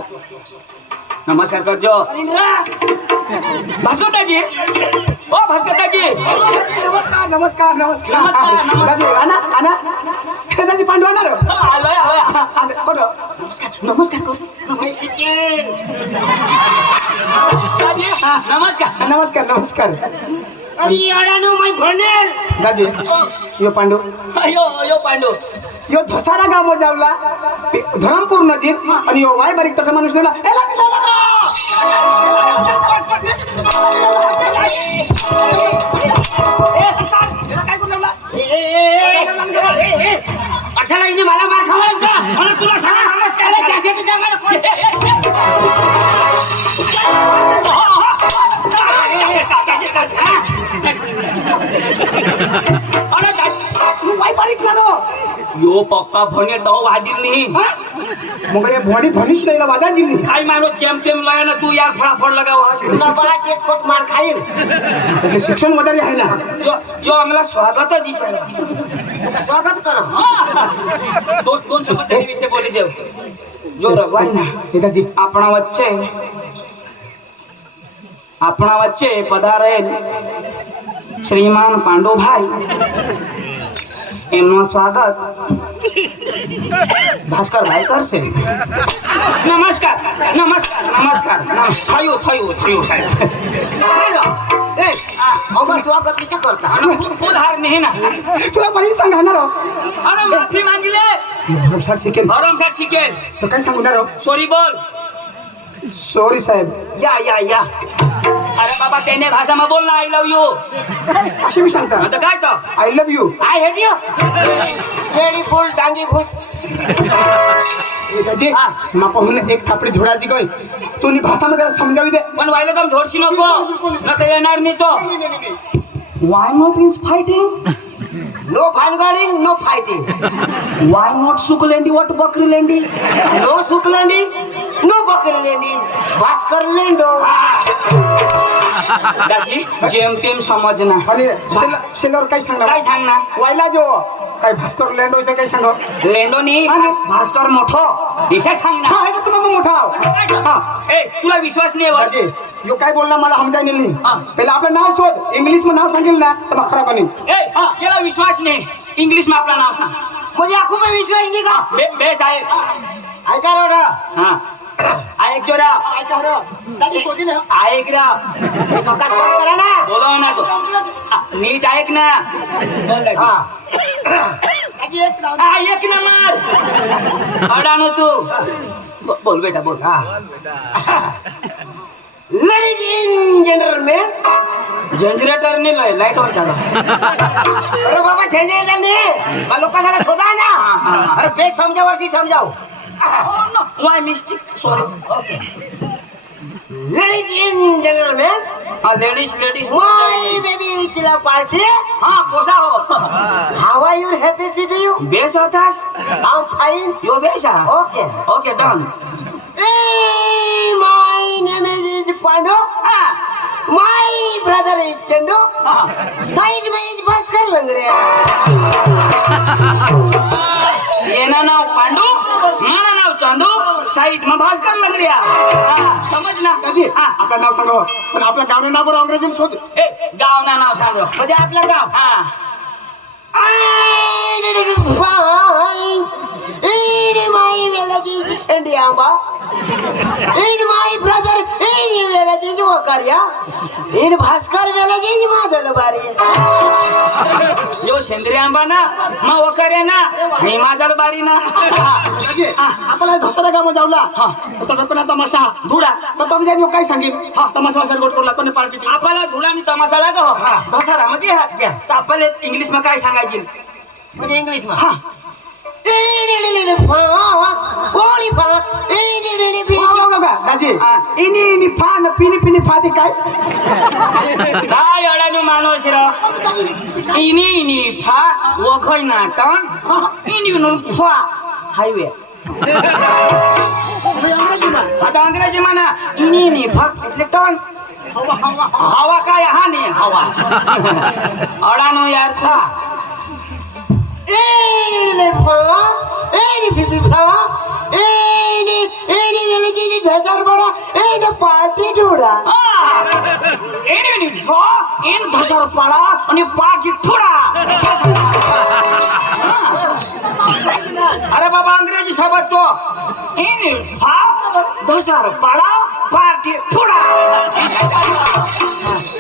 अरे इंद्रा भास्कर दाजी ओ भास्कर दाजी नमस्कार नमस्कार नमस्कार नमस्कार. दादी आना दादी पांडू आणा रे आलोय कोण नमस्कार कर मैं सिकेन दाजी नमस्कार नमस्कार नमस्कार अरे अडानो मैं भणेल दादी यो पांडू यो पांडू यो धसारा गाव जावला धरमपूर नजीक आणि यो वाय बारीक तसा माणूस नेला ए लागी लावला अडचण आहे मला मार खावायच का म्हणून तुला सांगा नमस्कार अरे त्यासाठी तर मला कोण अरे तू वाय बारीक लालो यो पक्का भणे तो वादिल नाही मग ये भोणी भणीश नाही वाजा दिली काय मानो चेम तेम लय ना तू यार फटाफट लगाव तुला बास एक खोट मार खाईल એટલે શિક્ષણ વધારે आहे ना यो आम्हाला स्वागतच इशारा आता स्वागत कर दोन शब्द त्याच्या विषयी बोली देव यो रवाय ना नेताजी આપણા વચ્ચે પધારેલ શ્રીમાન પાંડુભાઈ એમનું સ્વાગત ભાસ્કરભાઈ કરશે નમસ્કાર થયું સાહેબ ए अगं स्वागत कसं करता અને ફૂલ હાર નહીં ના तुला पण सांगणार અરે માફી માંગી લે भरमसाठ शिकेल ભરમસાટ શીખેલ तर काय सांगणार સોરી બોલ सॉरी साहेब या અરે બાબા તેને ભાષામાં બોલ ના આઈ લવ યુ अशी मी सांगता તો काय તો I love you I hate you lady फुल डांगी घुस नेताजी हा. मापाहून एक थापडी झोडाची गय तुम्ही भाषामध्ये त्याला समजावी दे पण वायला तुम झोडशी नको न तर येणार नाही तो why not is fighting no भानगडिंग नो फायटिंग वाय नॉट सुकलेंडी वॉट बकरी लेंडी नो सुकलेंडी नो बकरलेंडी भास्कर लेंडो दाजी जेम तेम समजना आणि शेलर काय सांगणार काय सांग ना वायला जो काय भास्कर लँड होईचं काय सांग लेंडोनी भास्कर मोठो दिशा सांग ना हा हे तर तुम्ही मग मोठा आहो. हा ए तुला विश्वास नाही वर राजे यो काय बोलला मला समजाय नाही हा. पहिला आपलं नाव शोध इंग्लिश मध्ये नाव सांगेल ना तर मग खरा बनेल ए याला विश्वास नाही इंग्लिश में आपला नाव सांग मुझे आंखों में विश्वास नहीं का बे साहेब ऐका रोडा हा ऐक जो रा ऐक रा हे ककास फोन करा ना बोलव ना तो नीट ऐक ना हा ऐक ना मार अडानो तू बोल बेटा बोल हा लेडीज इन जनरलमैन जनरेटर नाही लय लाईट वर झाला अरे बाबा जनरल ने लोकांना शोधा ना अरे बे समजावरती समजाव why mistake sorry ladies in gentleman ladies my baby चिला पार्टी हा पोसा हो how are you happy city you बेस होतास आई एम फाइन यो बेसा okay okay done my name is Pandu हा माय ब्रदर इज चंदू हा साइड में इज भास्कर लंगड़े येना नाव पांडू माना नाव चांदू साईड में भास्कर लंगड़िया हा समज ना राजे हा आपलं नाव सांगा पण आपल्या गावनं नाव बरं अंग्रेजीत शोध ए गाव ना नाव सांगो म्हणजे आपलं गाव हा माय वेलगी संडियामा इन माय ब्रदर इन वेलगी वकरिया इन भास्कर वेलगी मादल बारी यो सेंद्रिय आंबा ना मग वकर्या ना मी मादल बारी ना राजे आपला धसारा गाव जावला हा तो पण तमाशा धुडा तर तुम्ही जाऊन काय सांगेल हा तमाशा वासर गोट करला कोणी पार्टी आपल्याला धुडानी तमाशा लागा हो हा. धसारा मध्ये हात घ्या तर आपल्याला इंग्लिश में काय सांगायची म्हणजे इंग्लिश मा हा ओली फा राजे हा. इनी इनी फा न पिनी पिनी फादी काय काय अडानो माणूस रा इनी इनी फा वखय नाटन इनी नु फा हायवे आता अंग्रेजी म्हणा इनी इनी फा એટલે टन हवा काय हा नाही हवा अडानो यार तू एने भावा एने बीबी भावा एने एने वेले की ढेकर बड़ा एने पार्टी ढोड़ा इन धसर पडा आणि पाठी थोडा अरे बाबा अंग्रेजी शब्द तो इन भाप धसर पडा पाठी थोडा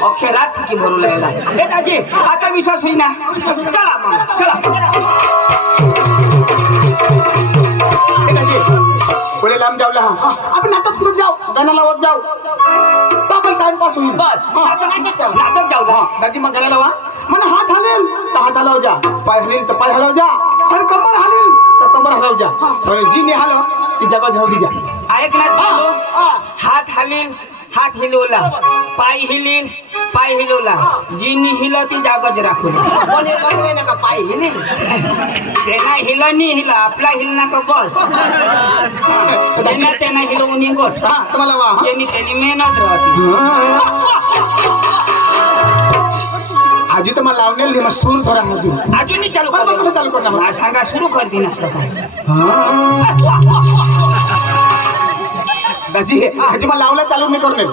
अक्षरात चुकी म्हणू लागला हे दाजी आता विश्वास होईना चला मग चला बोले लांब जाऊ हाँ आपण नाचत कुठं जाऊ गाणं लावत जाऊ तो आपण टाइमपास होईल बस नाचत जाऊ ना दादी मग गाणं लावा मन हात हलेल तर हात हलव जा पाय हलेल तर पाय हलव जा आणि कमर हलेल तर कमर हलव जा आणि जी नाही हलव ती जगा जाऊ दी जा ऐक ना हात हलील हात हिलवला पाय हिलील पाय हिलवला जिनी हिल ती जागच राखू कोणी कपडे नका पाय हिली त्यांना हिल नाही हिल आपला हिल नका बस त्यांना हिलवून गोट हा तुम्हाला वा ज्यांनी त्यांनी मेहनत राहते आजी तर मला लावणे मग सूर धरा अजून अजूनही चालू बरं, बरं, कर चालू कर ना. सांगा सुरू कर दिन असलं काय दाजी आजी मला लावला चालू नाही करणे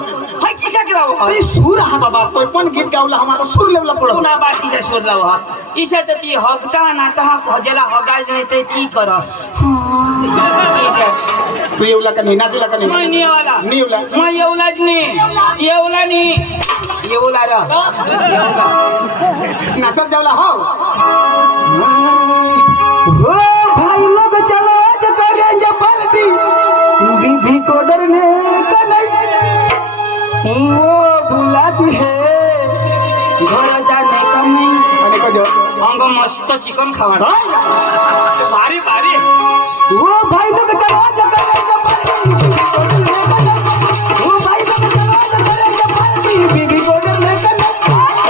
हाय किसा केला ते सूर हा बाबा कोई पण गीत गावला हमारा सूर लेवला पडो पुन्हा बाशीचा शोध लावा ईशा तर ती हगता ना तहा ज्याला हगायचं नाही ते ती कर तू येवला का नाही ना तुला का नाही नाही येवला नाही येवला मग येवलाच नाही येवला नाही येवला र नाचत जावला हो भाई लोग चलो करेंगे पार्टी बीबी को डरने का नहीं वो बुलाती है घर जाने का नहीं आणि को जो अंग मस्त चिकन खावा भारी भारी वो भाई लोग चलो करेंगे पार्टी वो भाई लोग चलो करेंगे पार्टी बीबी को डरने का नहीं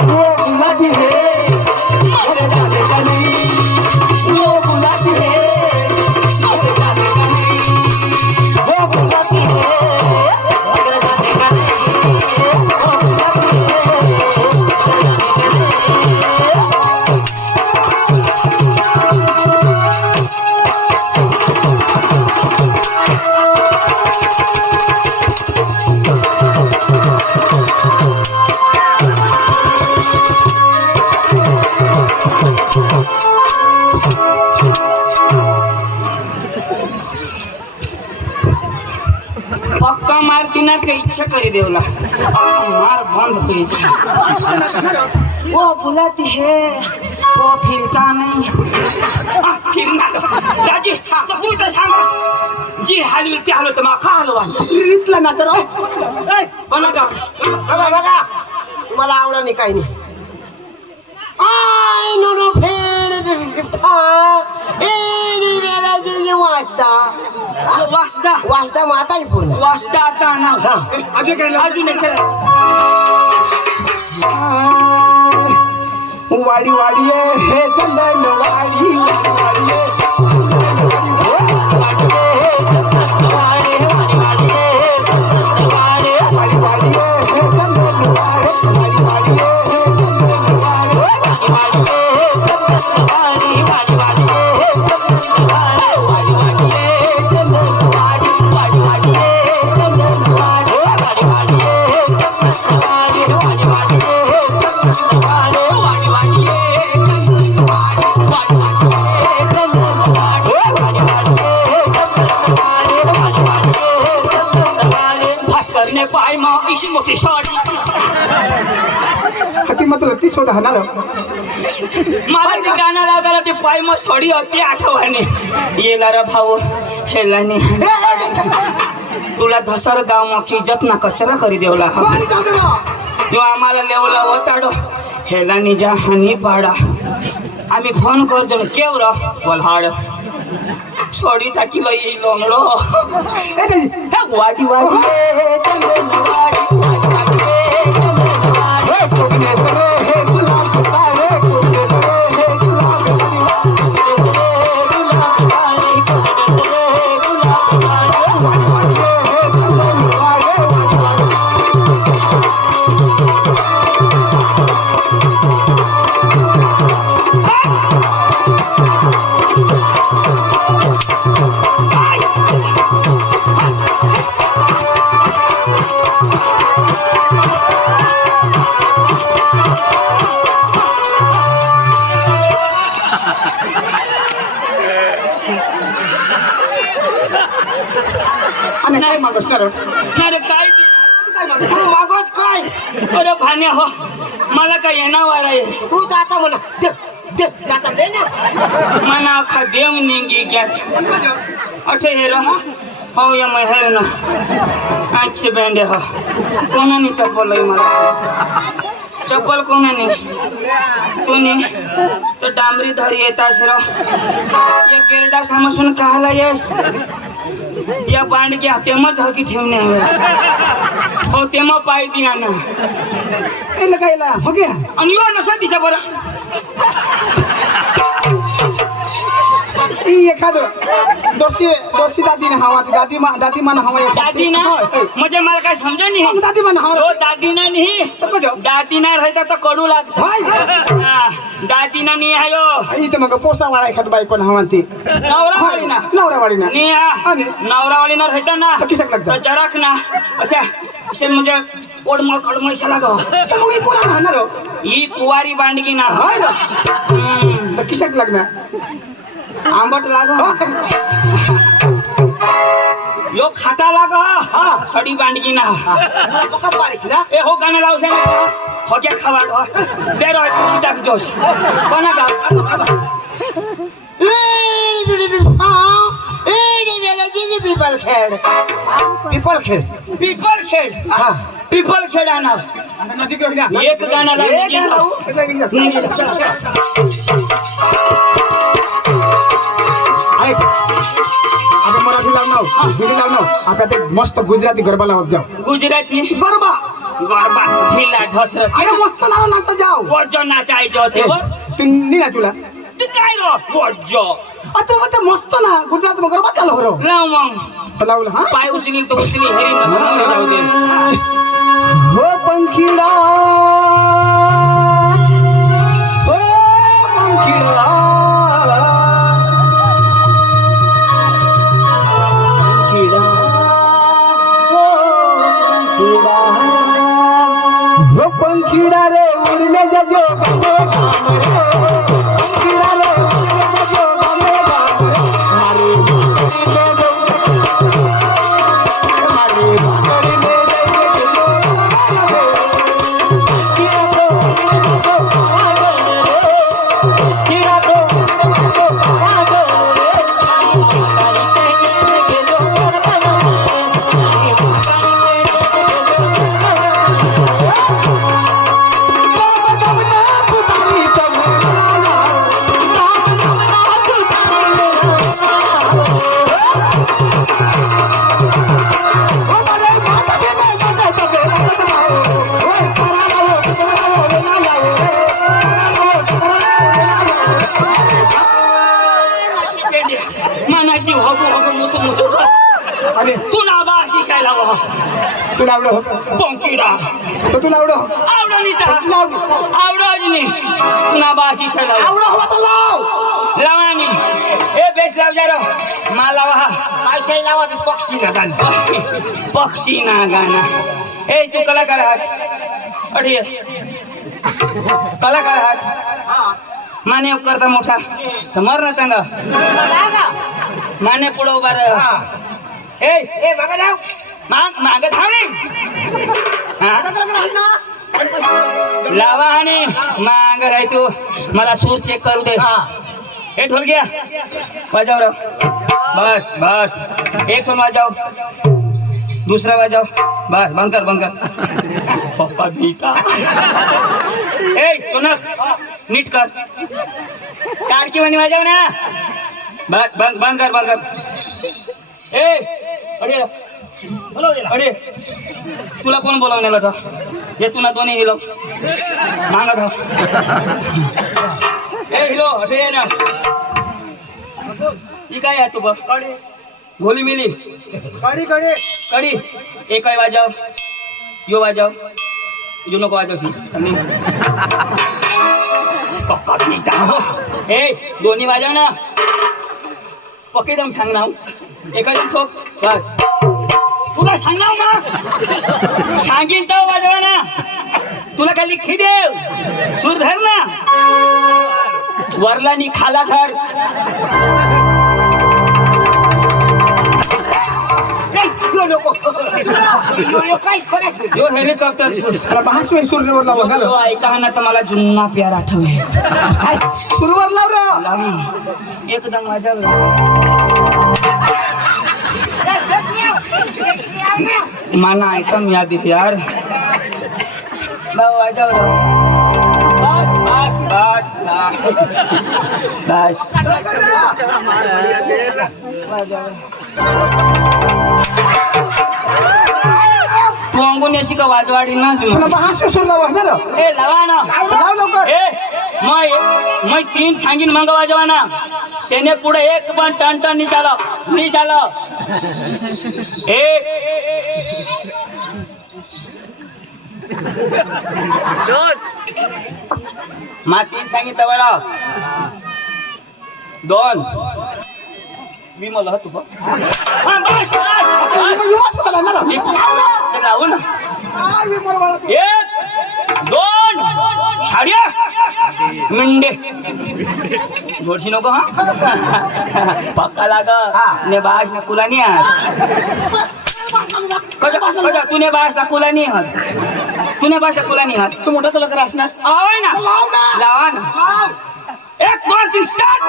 वो बुलाती है घर जाने का नहीं वो बुलाती है घर जाने का नहीं वो बुलाती है घर जाने का नहीं वो बुलाती पक्का मार दिना के इच्छा करी देवला मार बंद हो वो बुलाती है वो फिरका नहीं फिरना दाजी तो तू तर सांग जी हलवी ते हलवत मा का हलवा रीतला ना तर कोणा का बघा बघा तुम्हाला आवडा नाही काही नाही आय नो नो फेर एनी वेला जे वाचता वासदा वाचता माताही पूर्ण वासदा आता ना आगे कर अजून एक वाडी वाडी हे चंदन वाडी वाडी भास्करने पाय मा इशी मोठी साडी ती मतलब ती स्वतः ना मला ते गाणं लावताना ते पाय मग सोडी होती आठवणी येला रे भाऊ हेला नाही तुला धसर गाव मग इज्जत ना कचरा करी देवला यो आम्हाला लेवला ओताडो हेला निजा हानी पाडा आम्ही फोन करतो केव र बोलहाड सोडी टाकीला येईल लोंगडो वाटी वाटी आणि काय मागस सर नाही रे काय तू मागोस काय अरे भान्या हो मला काय येणार वारा आहे तू दाता म्हणा दे दे दाता ले ना मना अखा देव नेंगी क्या अठे हेरो हो या मेहर न अच्छे बैंडे हो कोणाने चप्पल लई मला चप्पल कोणाने तूने तो डांबरी धरी येतास रो या केरडा समसून कहाला यश या बांड के तेमच हो की ठेवणे हवे हो तेमा पाय दिना ना इला काय इला हो गया आणि यो नसा दिसा बरं ई एखाद दोषी दादी ने हवा दादी मन हवा दादी ना म्हणजे मला काय समजा नाही दादी मन हवा हो दादी ना नाही दादी ना राहता तर कडू लागत दादी ना नाही आयो इथं मग पोसा वाळा एखाद बाई कोण हवा ती नवरावाळी ना नवरावाडी ना नाही आणि? नवरावाळी ना राहता ना तर किसक लागतं? तर जराक ना असे असे म्हणजे ओडमळ कडमळ छला गो तर मग ही कोण राहणार हो? ही कुवारी बांडगी ना हाय ना तर किसक लागणार आंबट लाग यो खाटा लाग सडी बांडगी ना पक्का बारीक ना ए हो गाणं लावशे ना हो क्या खवाड हो दे रो खुशी टाक जोश कोणा गा people Khed people Khed people Khed हा पीपल खेड आणा नदी घेऊन एक गाणं लाव एक गाणं लावू. ऐक आता मराठी लावणार हिंदी लावणार आता ते मस्त गुजराती गरबा लावत जाऊ गुजराती गरबा गरबा ढिला ढसरत अरे मस्त लाव नाचत जाऊ वजो नाचायचं होते वर तिन्ही ना तुला ते काय रो वजो आता मग ते मस्त ना गुजरात मग गरबा चालू हो लाव मग लावलं हा पाय उचली तर उचली हेरी नको जाऊ दे हो पंखीडा हो पंखीडा किडा हो पंखीडा रे उड़ने जजो पंखीडा रे उड़ने जजो मनाची हगू हगू मुतू मुतू अरे तू ना बा शिशायला वा तू लावलं पंकीडा तर तू लावलं आवडो नीता लावलं आवडो अजनी तू ना बा शिशायला आवडं हवा तर लाव लावानी ए बेस लाव जरा मा लावा काय शाही लावा ते पक्षी ना गाणं पक्षी ना गाना ए तू कलाकार हास अठी कलाकार हास माने करता मोठा तर मर ना तंग माने पुढं उभा राह ए ए मागा जाऊ माग माग थांबणे लावा आणि माग राह तू मला सूर चेक करू दे ए ढोल गया वाजाव राव बस बस एक सोन वाजाव दूसरा वाजाव बस बंद कर पप्पा बीता ए सोनक नीट कर टाळकी वाणी वाजाव ना बंद कर ए अरे अरे तुला कोण बोलावण्याला होता ये तुला दोन्ही हिलो मागत हो ए हिलो अठे ये ना ही काय आहे तू बघ गोली मिली कडी कडी कडी एक वाजाव यो वाजाव तू नको वाजवशील मी पक्का पिता हो ए दोन्ही वाजव ना पक्के दम सांगणार एखादं ठोक बस तुला सांगणार ना सांगीन तर वाजवा ना तुला खाली खिदेव सूर धर ना वरलानी खाला धर यो हेलिकॉप्टर सूर त्याला भाषण सुरवर लावा यो ऐका ना तर मला जुन्ना प्यार आठवे सुरवर लाव रे लावी एकदम माझ्या माना ऐकम याद आहे यार भाऊ आजाव बस बस बस बस तू अंगून अशी का वाजवाडी ना तू तुला भाषण सुर लावा ना रे ए लावा ना लाव लवकर ए मैं 3 सांगीन मंग वाजवा ना त्याने पुढे एक पण टन टन नाही चालव एक मा 3 सांगितलं बरं 2 मी मला तू बस लावू ना 1 2 साड्या मिंडे जोडशी नको हा पक्का लाग ने बाश ना कुला नाही आत कजा तूने बाश ना कुला नाही आत तूने बाश ना कुला नाही आत तू मोठा तुला करास ना आवय ना लावा ना 1 2 3 स्टार्ट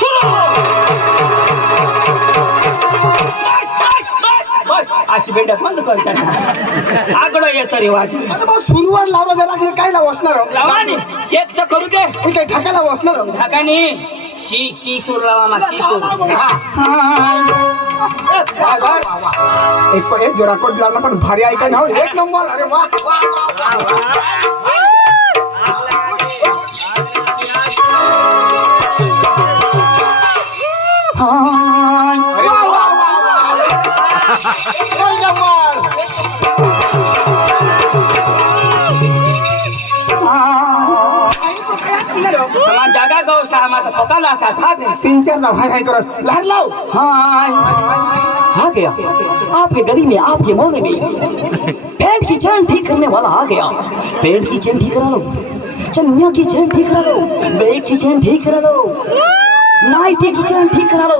सुरू अशी बेंडक बंद कर आगडो येतो रे वाज सुरवर लावला जरा काय लाव असणार लावा नी चेक तर करू दे काही ठाका लाव असणार ढाकानी शी सूर लावा मा शी सूर एक जोरा कोट लावला पण भारी ऐका ना 1 नंबर अरे वा तमा जागा गौ सामा तो पकाला था 3-4 लाव हाय कर लहर लाव हाँ आ गया आपके गली में आपके मोहल्ले में पेड़ की चैन ठीक करने वाला आ गया पेड़ की चैन ठीक करा लो चन्या की चैन ठीक करा लो बैग की चैन ठीक करा लो नाइटी की चैन ठीक करा लो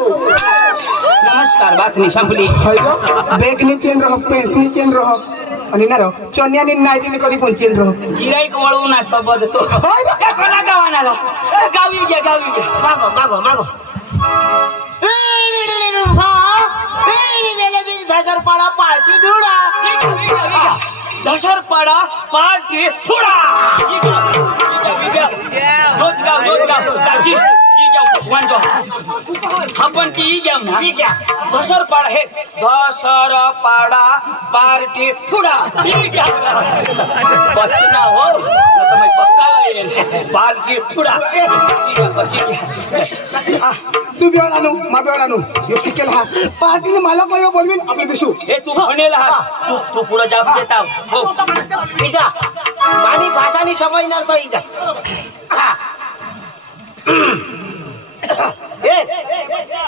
नमस्कार बात नहीं संभली बैग ने चेन रहो पेंट ने चेन रहो आणि ना रहो चोन्या ने नाइटी ने कधी पण चेन रहो गिराईक वळू ना सबद तो कोणा गावाना रो गावी गे मागो धसरपाडा पार्टी ढुडा दशरपाडा पार्टी थोडा रोज गाव काशी भगवान जो आपण की ई गेम ना दशरपाडा हे दशरपाडा पार्टी थोडा ई गेम बचना हो तो मैं पक्का लाएल पार्टी थोडा तू बिवान आणू मा बिवान आणू यो शिकेल हा पार्टीने मालक यो बोलवीन आपले बिशू हे तू म्हणेल हा तू पुढे जाब देता हो ईशा मानी भाषानी समजणार तो ईजा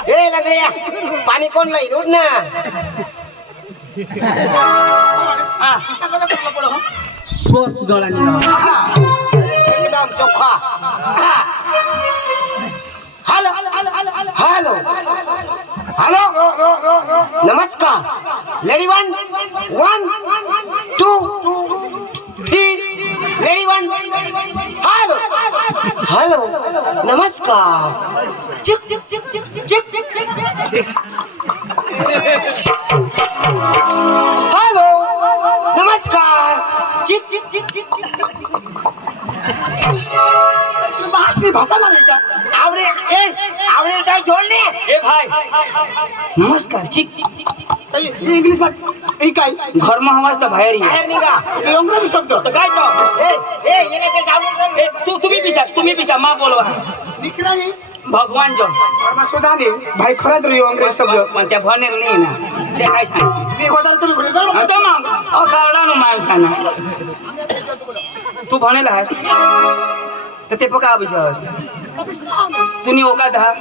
ए लगड्या पाणी कोण लाई उठ ना सोस गळा निघाला एकदम चोखा हेलो हेलो हेलो नमस्कार लेडी 1 2 3 लेडी 1 हेलो हेलो नमस्कार चिक चिक चिक चिक चिक चिक हेलो नमस्कार चिक चिक चिक चिक भाषा नाही का आवडे काय जोडले ए भाई नमस्कार चिक इंग्लिश मध्ये काय घर में हमारे तो बाहेर ही बाहेर निघा इंग्रजी शब्द तो काय तो येणे पे सावली तुम्ही पिसा माँ बोलवा निकरा ये भगवान जो शोधा ने भाई खरंच रे इंग्रजी शब्द पण त्या भनेल नाही ना ते काय सांग मी होता तुम्ही घरी करू आता मग अकावडानो माणसाना तू भनेल आहेस तर ते पका विचारस तुम्ही ओका दहा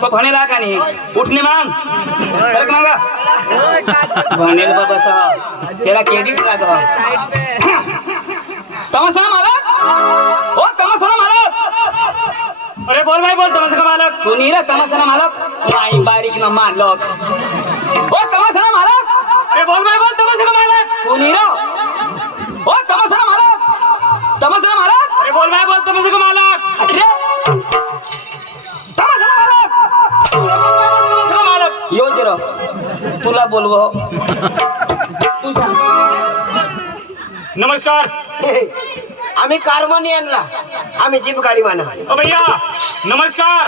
तो भनेला का नाही उठणे मांग सरक मागा भनेल बाबा साहब त्याला क्रेडिट लाग तमाशा मालक ओ तमाशा मालक अरे बोल भाई बोल तमाशा मालक तू नी रे तमाशा मालक माई बारीक न मालक ओ तमाशा मालक अरे बोल भाई बोल तमाशा मालक तू नी रे ओ तमाशा मालक अरे बोल भाई बोल तमाशा मालक हटरे तमाशा मालक तमाशा मालक यो जरा तुला बोलवो तू सांग नमस्कार आम्ही कारमानी आणला आम्ही जीप गाडी माना ओ भैया नमस्कार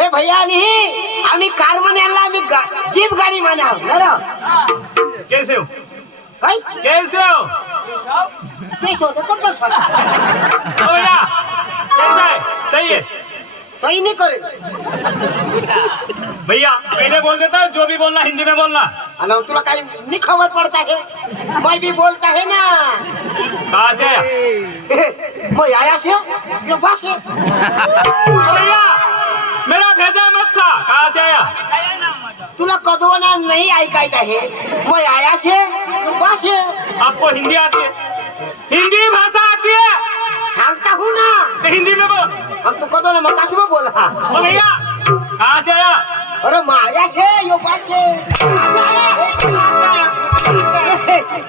ए भैया नाही आम्ही कारमानी आणला आम्ही जीप गाडी माना कैसे हो काय कैसे हो नाही शोधत तर बस. ओ भैया कैसा है सही है सही नहीं करेल भैया पहले बोल देता हूँ जो भी बोलना हिंदी में बोलना आणि तुला काही नहीं खबर पड़ता है मैं भी बोलता है ना कहाँ से आया मैं आया से ये बस है ओ भैया मेरा भेजा मत खा कहाँ से आया तुला कधवना नहीं ऐकायचं आहे मैं आया से ये बस है आपको हिंदी आती है हिंदी भाषा आती है सांगता हूँ ना तो हिंदी में बोल हम तो कधवना मग कसं में बोला ओ भैया कहाँ से आया अरे मैं आया से ये बस है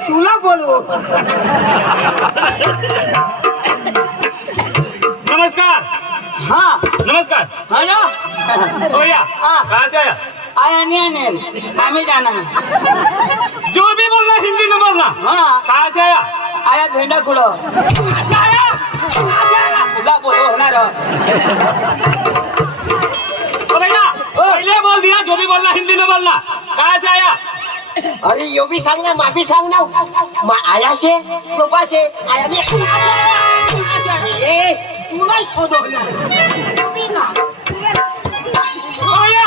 तुला बोलू नमस्कार हाँ नमस्कार हाँ ना ओ भैया कहाँ से आया आया नहीं हमें जाना है जो भी बोलना हिंदी में बोलना हाँ कहाँ से आया आया भेंडा खुड़ो तुला बोलो ना रो ओ भैया पहले बोल दिया जो भी बोलना हिंदी में बोलना कहाँ से आया अरे यो भी सांग ना मा भी सांग ना मैं आया से ये बस है आया नहीं ए तू नहीं शोधवलं तू भी ना ओ भैया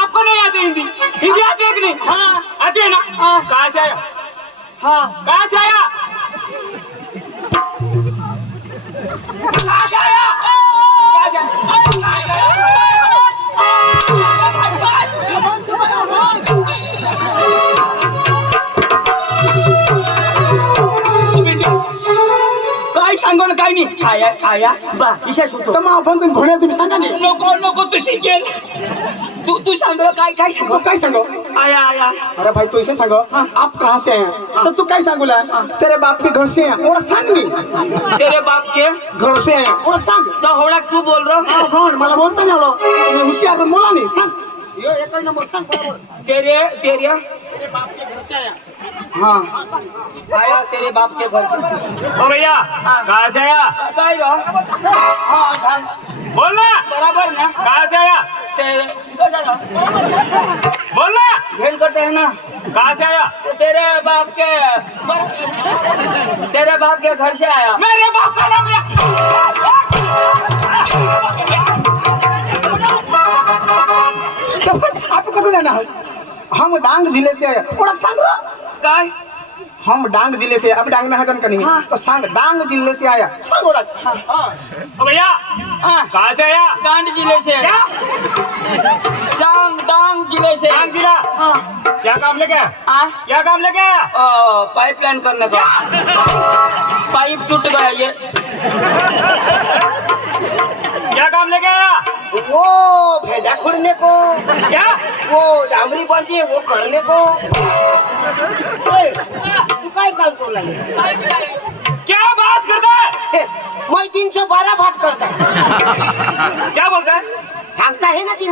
आपको नहीं आती हिंदी हिंदी आती है कि नहीं हाँ आती है ना कहाँ से आया हाँ कहाँ से आया कहाँ से आया कहाँ से आया काय सांगू ना काय नाही आया आया बा इशा सुटतो तर मग आपण तुम्ही भोण्या तुम्ही सांगा नाही नको नको तू शिकेल तू सांग काय काय तो सांगू काय सांगो आया आया अरे भाई तू इसे सांगो आप कहाँ से आए तो तू काय सांगूला तेरे बाप के घर से आए और सांग नहीं तेरे बाप के घर से आए और सांग तो होड़ा तू बोल रहा कौन मला बोलता नाही आवडो तुम्ही हुशार पण बोला नाही सांग यो एकच नंबर सांग बरोबर तेरे तेरे तेरे बाप के घर से आया हाँ आया तेरे बाप के घर से ओ भैया कहाँ से आया काय रो हाँ सांग बोलना बराबर ना कहाँ से आया तेरे कटा रो बोलना घेन करते है ना कहाँ से आया तेरे बाप के घर से आया मेरे बाप का नाम आप कभी लेना हो हम डांग जिले से आए और सांग रहा काय हम डांग जिले से अब डांग में है कहीं तो सांग डांग जिले से आया सांग ओड़ा भैया कहाँ से आया डांग जिले से क्या डांग जिले से डांग जिला क्या काम लेके आया हाँ क्या काम लेके आया पाइपलाइन करने का पाइप टूट गया ये क्या काम लेके आया वो भेड़ा खुड़ने को क्या वो डामरी बनती है वो करने को ओए, तू काय काम करू लागले क्या बात करता है मैं 312 बात करता है क्या बोलता है सांगता है ना 312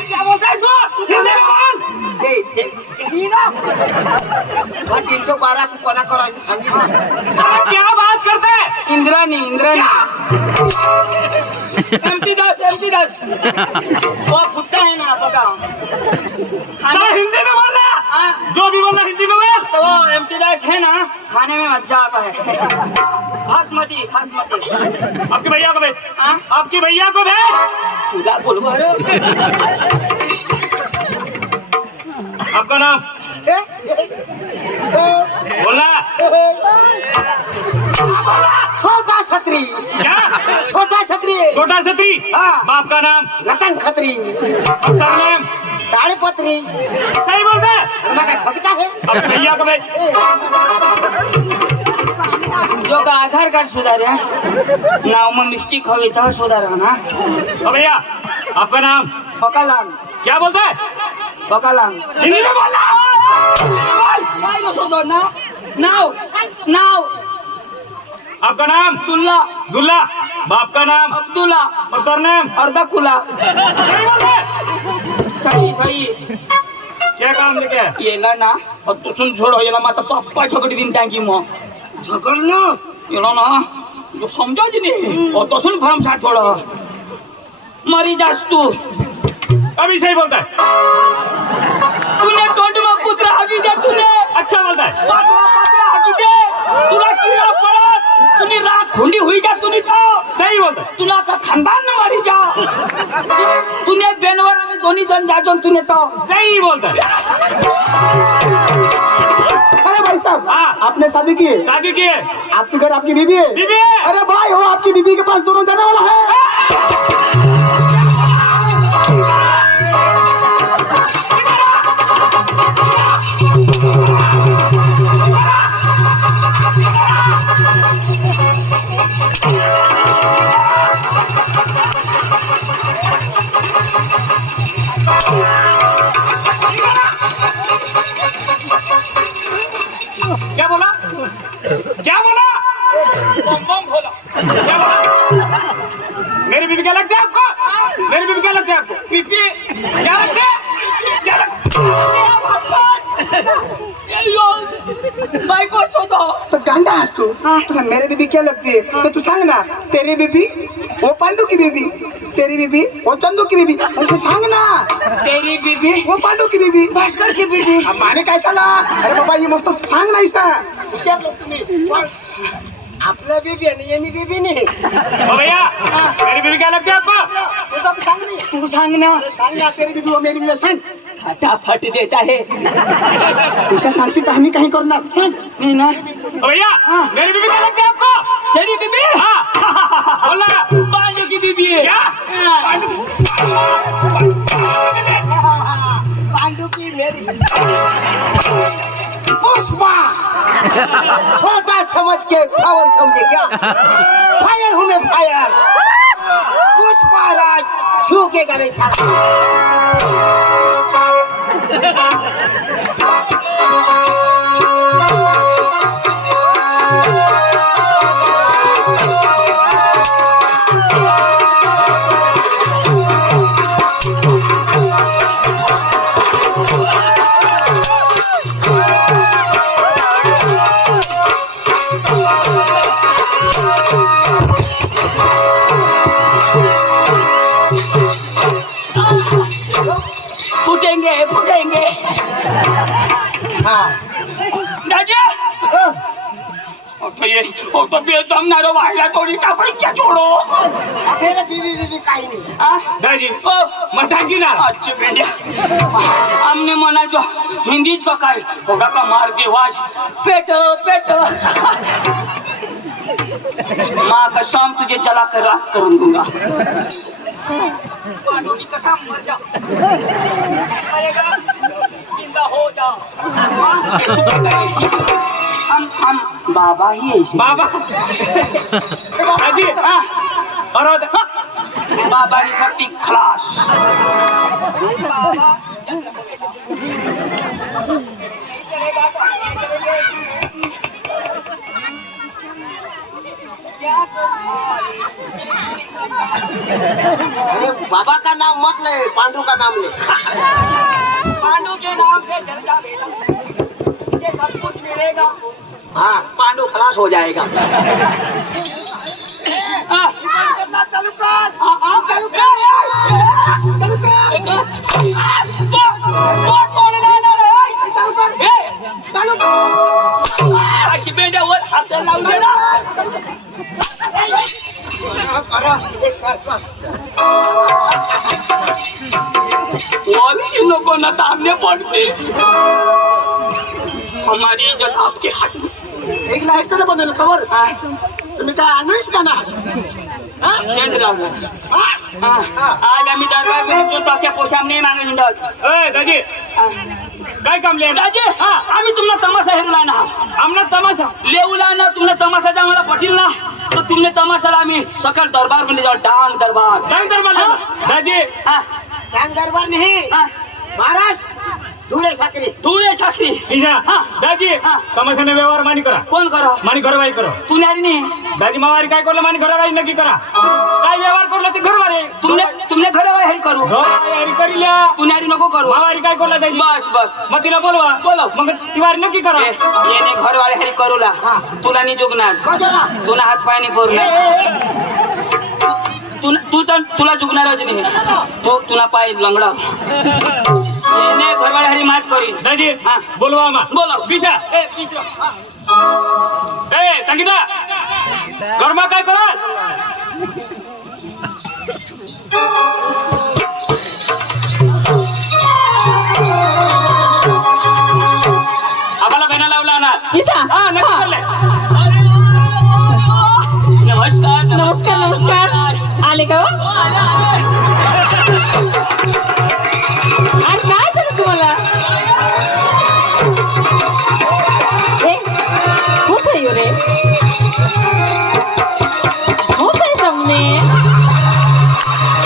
क्या बोलता है तू हिंदी में बोल मैं 312 तू कोणा करायचं सांगितलं क्या बात करता है इंद्राणी एमटी दास वो कुत्ता है ना पता सर हिंदी में बोलना हाँ? जो भी बोलना हिंदी में बोल तो वो एमटी दास है ना खाने में मजा आता है बासमती आपके भैया को भेज हाँ? आपकी भैया को भेज तुला बोलबो आपका नाम बोला। छोटा छत्री। क्या? छोटा छत्री। छोटा छत्री। हाँ। बाप का नाम रतन खत्री। और सरनेम ताड़पत्री। सही बोलते हैं। मैं क्या ठगता है? अब भैया को भाई जो का आधार कार्ड सुधारे नाव में मिस्टेक हवी तर सुधारा ना अब भैया आपका नाम पकालाम क्या बोलते हैं? पकालाम हिंदी में बोलना। नाव नाव आपका नाम दुल्ला दुल्ला। बाप का नाम अब्दुल्ला और सरनेम अर्दकुला सही बोलते हैं। सही सही क्या काम लेके आए? येला ना और तू सुन छोड़ो येला माता पप्पा झगड़ी दिन टांगी मो झगड़ना येला ना जो समझा जी नहीं और तो सुन फरम साथ छोड़ो मरी जास तू अभी सही बोलता है। तूने टोंड में कुतरा हाकी दे तूने अच्छा बोलता है। पातला हाकी दे तुला कीड़ा पड़त तूने राख खुंडी हुई जा तूने तो सही बोलता है। तुला का खानदान न मारी जा तूने बेनवर में दोनी जन जाजन तूने तो सही बोलता है। अरे भाई साहब, हाँ। आपने शादी की है? शादी की है। आपके घर आपकी बीवी है? बीवी है। अरे भाई हो, आपकी बीवी के पास दोनों जाने वाला है। क्या बोला? क्या बोला? बम बम बोला। क्या बोला? मेरी बीवी क्या लगता है आपको? मेरी बीवी क्या लगता है आपको? बीवी क्या लगता है? क्या लगता भाई को सोतो तो गांडा हंस तू। तो मेरे बीबी क्या लगती है? तो तू सांग ना, तेरी बीबी वो पांडू की बीबी, तेरी बीबी वो चंदू की बीबी, ऐसे सांग ना। तेरी बीबी वो पांडू की बीबी, भास्कर की बीबी अब माने कैसा ना? अरे बाबा ये मस्त सांग ना ऐसा। होशियार लोग तुम्ही। आपलं बीबी आणि यांनी बीबी नाही. ओ भैया मेरी बीवी क्या लगती है आपको? तू सांग ना सांग ना, तेरी बीबी वो मेरी बीबी सांग। फटाफट देता है ऐसा सांगशी तर आम्ही काही करणार, सांग। नहीं ना ओ भैया मेरी बीवी क्या लगती है आपको? तेरी बीबी हाँ बोला। पांडू की बीबी है क्या? पांडू की मेरी. पुष्पा छोटा समझ के पावर समझे क्या? फायर हूँ मैं फायर. पुष्पा राज झुकेगा नहीं साला. फूटेंगे फूटेंगे हाँ. राजा ये तो बेदम ना रो भाईला थोड़ी टाकायच्या छोड़ो तेरे बीबी बीबी काही नाही. दादी ओ मटाकी ना। अच्छे बेंडिया हमने मना जो हिंदी का काय होगा का मार के वाज पेट पेट माँ कसम तुझे जला कर राख कर दूंगा पांडू की कसम मर जा मरेगा जिंदा हो जा के शुक्र करेगी हम बाबा ही ऐसे बाबा दादी और बाबा की शक्ति खलास अरे बाबा का नाम मत ले, पांडू का नाम ले. पांडू के नाम से जल जा बेटा ये सब कुछ मिलेगा हाँ. पांडू खलास हो जाएगा चालू कर चालू कर अशी बेंड्यावर हात लावून दे ना बोल तुलसी लोगों न सामने पड़ते हमारी इज्जत आपके हाथ में. एक लाईट कधी बनवलं खबर तुम्ही काय आंधळीच का ना शेंड लावलं. आज आम्ही दरबार मध्ये डोक्या पोशाम नाही मागे डोक. ए दाजी काय काम लिहा दाजी आम्ही तुम्हाला तमाशा हेरला ना आमना तमाशा लेवला ना तुमने तमाशा जा मला पटील ना तो तुमने तमाशाला आम्ही सकाळ दरबार मध्ये जाऊ डांग दरबार. काय दरबार दाजी हा डांग दरबार नाही हा महाराज धुळे साखरी धुळे साखरी. ईशा हा. दाजी हा. तमाशाने व्यवहार मानी करा कोण करो मानी घरवाई करो तू नाही नाही दाजी मावारी काय करलं मानी घरवाई नक्की करा काय व्यवहार करलं ते घरवारे तुमने घरे वाले हरी करू घरवारी करील्या तू नाही नको करू मावारी काय करलं दाजी बस बस मग तिला बोलवा बोलव. मग तिवारी नक्की करा येणे घर वाले हरी करूला तुला नाही जुगणार कशाला तुला हात पाय नाही पुरणार तू तर तुला जुगणारच नाही तुला पाय लंगडा येणे घर वाले हरी माच करी दाजी हा. बोलवा आम्हा बोलव. बिशा ए संगीता गरमा काय करा आम्हाला बेना लावला ना ईशा हा नक्की हा. करले नमस्कार नमस्कार नमस्कार आले का हो? अरे काय झालं तुम्हाला ए होत आहे रे होत आहे सामने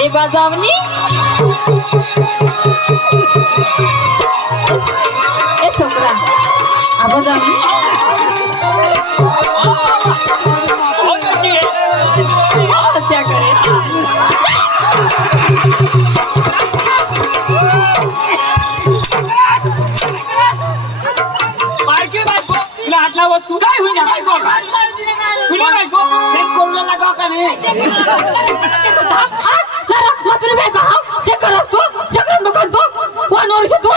ए बाजावनी ए छोकरा आबाजावनी बहुत अच्छी है क्या करे मारके बायको तुला हातला वस्तू काय होईना बायको तुला बायको चेक करून लागा का नाही मात्र बे का चेक करस तू चक्रण बघ तू वन वर्ष तू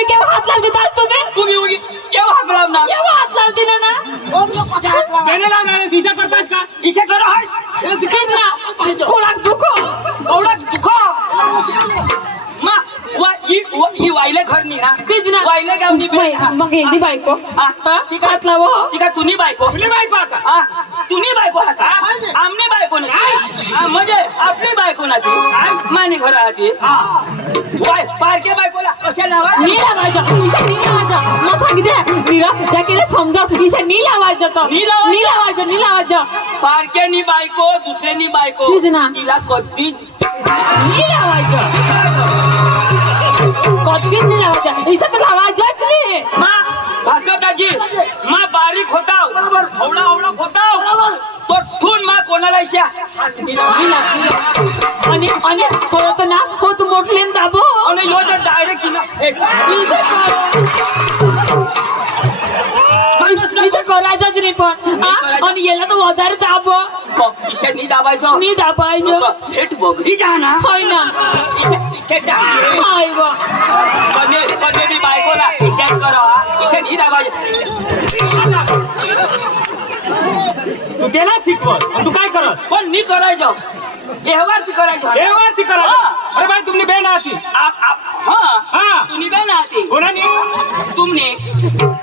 केव्हा हात लावते तास तुम्ही उगी उगी केव्हा हात लावणार केव्हा हात लावते ना कोण लोक कुठे हात लावा बेने लावणार दिशा करतास का इशे करा हाय तेच ना कोणाक दुखो एवढाच दुख मा ही वाईले घर नी ना तेच ना वाईले गावनी बे मग एकदी बायको हा, ठीक हात लावो ठीक आहे तुनी बायको तुला बायको आता हा तुनी बायको हात आमने बायको नाही म्हणजे आपली बायको नाही मानी घर आती वाय पारके बायकोला कशा नावा नीला वाजा ईशा नीला वाजा मला सांगितलं नीला त्या केले समजाव ईशा नीला वाजा तो नीला वाजा पारके नी बायको दुसरे नी बायको तीच ना. तिला कधीच नीला वाजा कधीच नीला वाजा ईशा तर आवाजच नाही मा भास्कर दाजी मा बारीक होता एवढा होता तो ठून मा कोणाला इशा आणि होत ना हो तू मोठले दाबो आणि यो जर डायरेक्ट ईशा करायचंच नाही पण आणि याला तर વધારે दाबो इशा नी दाबायचो नी दाबायचं हेट बगडी जा ना होय ना इशा डायरेक्ट हाय वा कने भी बायकोला इशाच करा इशा नी दाबायचो तू त्याला शिकवत आणि तू काय करत पण नी करायचो एहवार करायचो व्यवहार ती करा अरे भाई तुमने बेन आती हाँ तुनी बहन आती कोणानी तुमने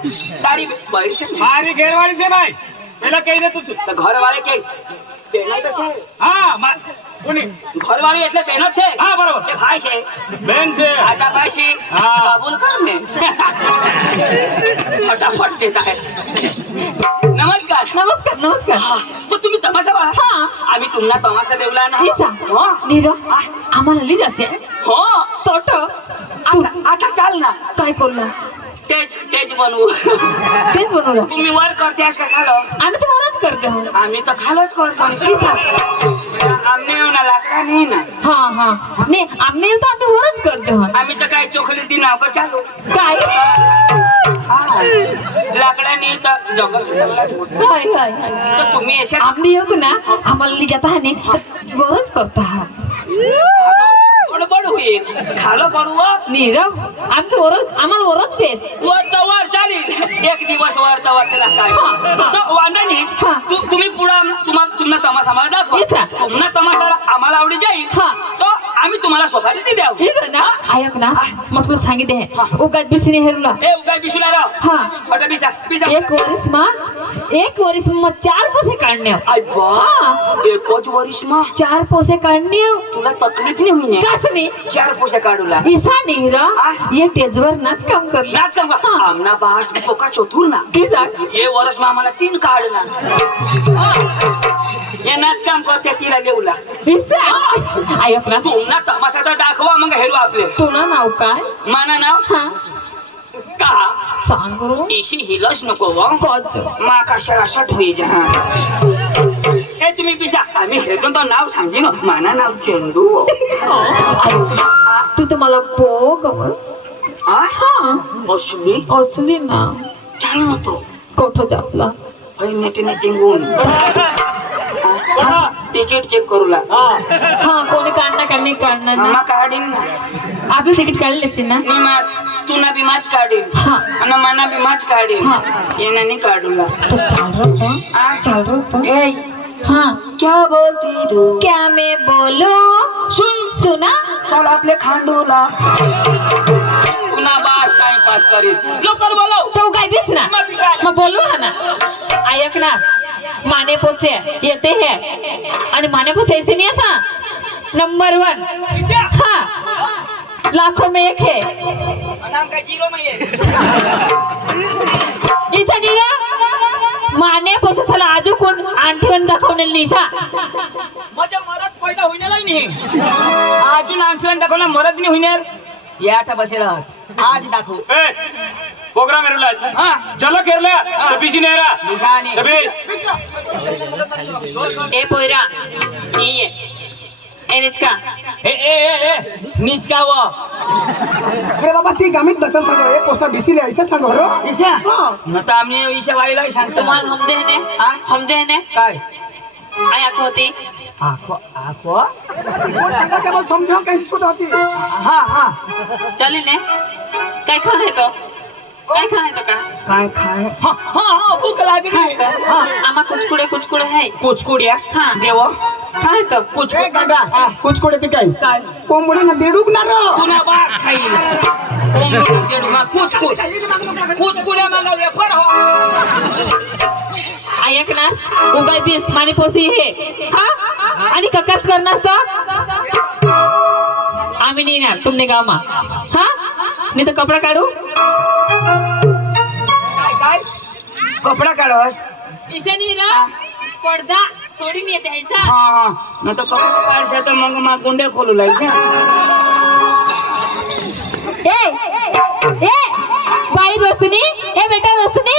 सारी बारिश मारी घेरवाडी से भाई पहिला कही दे तुझ तो घर वाले के बेना तो छे हा कोणी घर वाले એટલે બેનો છે હા બરોબર કે ભાઈ છે બેન છે આટા પાછી હા. કબૂલ કર ને फटाफट देता है नमस्कार नमस्कार तो तुम्ही तमाशा बघा हा आम्ही तुम्हाला तमाशा देवला ना ईशा हो नीरो आम्हाला लिज असे हो तोट आता चाल ना काय करलं तेज बनवू तेच बनवलं तुम्ही वर करतेस का खालो आम्ही तर वरच करतो आम्ही तर खालोच करतो आमने येऊ ना लागता नाही ना हा नाही आम्ही येऊ तर आम्ही वरच करतो आम्ही तर काय चोखली ती नाव का चालू काय लाकडाने तर जगत होय तर तुम्ही अशा आम्ही येऊ ना आम्हाला लिजात आहे वरच करतो हा गडबड होईल खालो करू व नीरव आम्ही तर वरच आम्हाला वरच बेस वर चालेल एक दिवस वर तवर त्याला काय तर वांदा नाही हा. तुम्ही पुढे तुम्हाला तमाशा आम्हाला येसा. दाखवा तुम्हाला तमाशा आम्हाला आवडी जाईल हा. तो आम्ही तुम्हाला सोपारी ती द्याव हे जर ना ऐक ना मग तुला सांगितले उगाच बिसने हेरला ए उगाय बिशुला राव हा आता बिसा बिसा एक वर्ष मग 4 पोसे काढणे आई बा हा एकच वर्ष मा 4 पोसे काढणे तुला तकलीफ नाही होईने कस नाही 4 पोसे काढूला ईसा निहरा ये टेजवर नाच काम करला नाच काम हा. आमना बास पोका चतुर ना की सांग ये वर्ष मा आम्हाला 3 काढला हे नाच काम करते तिला लेवला ईसा ऐक ना तुमना तमाशा तर दाखवा मग हेरू आपले तुला नाव काय माना नाव हा का सांग रो इशी हिलच नको व कोच मा कशाला शट होई जा ए तुम्ही पिशा आम्ही हेतून तो नाव सांगी न माना नाव चंदू तू तर मला बोगस हा हा असली असली ना चाल नव्हतो कोठो जापला नेटीने टिंगून तिकीट चेक करूला हा कोणी काढणार मा ना काढीन आपलं तिकीट काढले असेल ना नी मा तुना बी माच काढीन हा आणि मना बी माच काढीन हा. येण्याने काढूला तो चाल रहा तो ए हाँ क्या बोलती तू क्या मैं बोलूं सुन सुना चल आपले खांडूला पुन्हा बास टाइम पास करील लवकर बोलव तो काय बीच ना मग बोलू हा ना ऐक ना माने पोचे येते है आणि माने पोचे ऐसे नहीं था नंबर 1 हाँ लाखों में एक है नाम काय जीरो में ये ईसा जीरा माने पोचे चला आजू कोण आंठवण दाखवणे निशा माझ्या मरत पैदा होईना नाही अजून आठवण दाखवला मरत नाही होईणार या आठा बसेला आज दाखव ए प्रोग्राम हेरला हा चलो केरला तो बिजी नाही रा बिझाने तबीश ए पोयरा ये एनेच का ए नीच का वो अरे बाबा ती गामीत बसल सांगो हे पोसा बिसिले ऐसा सांगो रो ईशा हा. न तर आम्ही ईशा वाईला सांगतो तुम्हाला हमजे ने काय आया होती आखो आखो सांगा केवळ समझो कैसी सुध होती हा हा चली ने काय खाय तो काय खाय तो का काय खाय हा हा हा भूक लागली खाय तो हा आमा कुचकुडे है कुचकुड्या हा. देव खाय तो ए गागा कुछ कोडे ती काय काय कोंबडी ना देडूक ना रो पुन्हा बास खाईल कुचकुड्या मागवल्या पण हो ऐक ना उगाय बीस माने पोसी है हा आणि ककाच करणार तो आम्ही नाही ना तुमने गाव मा हा नाही तर कपडा काढू काय कपडा काढस ईशानी ना पडदा सोडून येते ऐसा हा हा न तर कपडा काढशा तर मग मा गुंडे खोलू लागशा ए बाई रोशनी ए बेटा रोशनी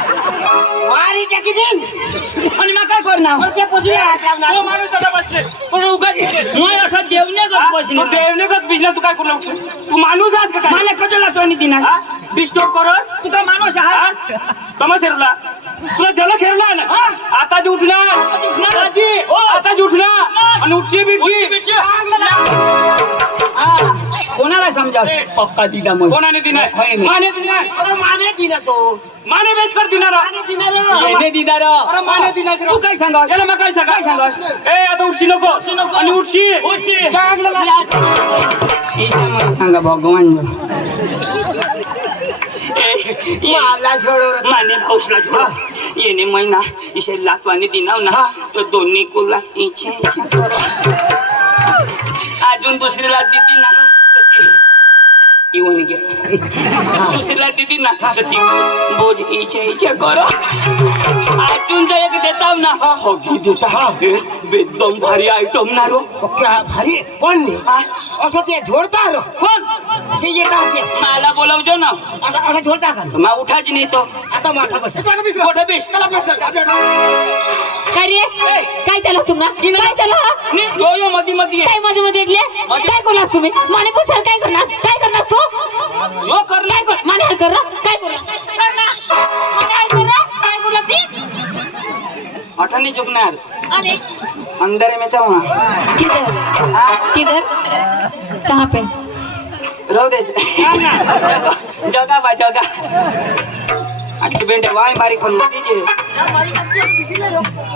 मारी टाकी दिन आणि मग काय करणार वरती पोसले हात लावणार तो माणूस आता बसले पण उगाच मग असं देवने तू बसले देवनेगत बिजला तू काय करू उठले तू माणूस आहेस का काय मला कजला तो आणि दिना डिस्टर्ब करस तू काय माणूस आहात तमास हेरला तुला जल खेळला ना आता जी उठणार आता जी उठणार आणि उठशी बिटशी कोणाला समजा पक्का दिदा मग कोणाने दिनाय माने दिनाय अरे माने दिना तो माने बेस कर दिनारा माने दिना रे येणे दिदा र अरे माने दिनाय तू काय सांगा त्याला मग काय सांगास ए आता उठशी नको आणि उठशी चांगलं सांगा भगवान मला छोडो रे माने भाऊसला जोडा येणे महिना इशे लातवाने दिनाव ना तो दोन्ही कुला इच्छा इच्छा करो अजून दुसरीला दिदी ना तर ती येऊन गे दुसरीला दिदी ना तर ती बोज इच्छा इच्छा करो अजून जर एक देताव ना हो घी देता एकदम भारी आयटम ना रो क्या भारी कोण ने आता ते जोडता रो कोण ते येतात ते मला बोलावजो ना आता जोडता का मा उठाच नाही तो आता माथा बस मोठा बीस काय रे काय त्याला तुम्हाला काय त्याला यो यो मधी मधी काय मध्ये मध्ये इडले काय करणार तुम्ही माने पुसर काय करणार तू यो कर काय कर माने हर कर काय करणार माने हर कर काय बोला ती अठनी चुकणार अरे अंदर में चाहूँ किधर कहाँ पे रो दे जगह बा जगह अच्छी बेंटे वाई मारी खन दीजिए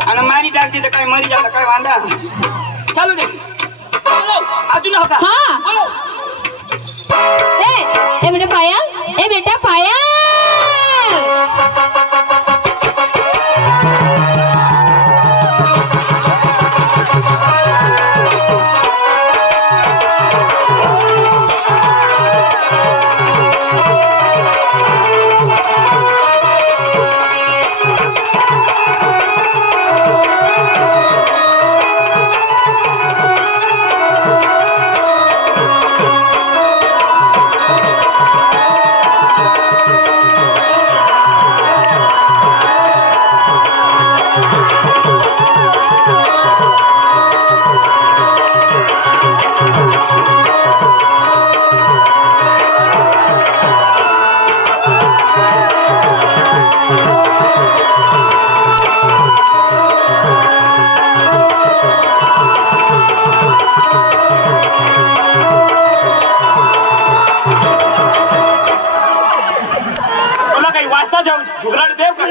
आणि मारी टाकते तर काय मरी जाता काय वांदा चालू दे बोलो अजून होता हाँ बोलो ए बेटा पायल ए बेटा पायल झुगराट देव का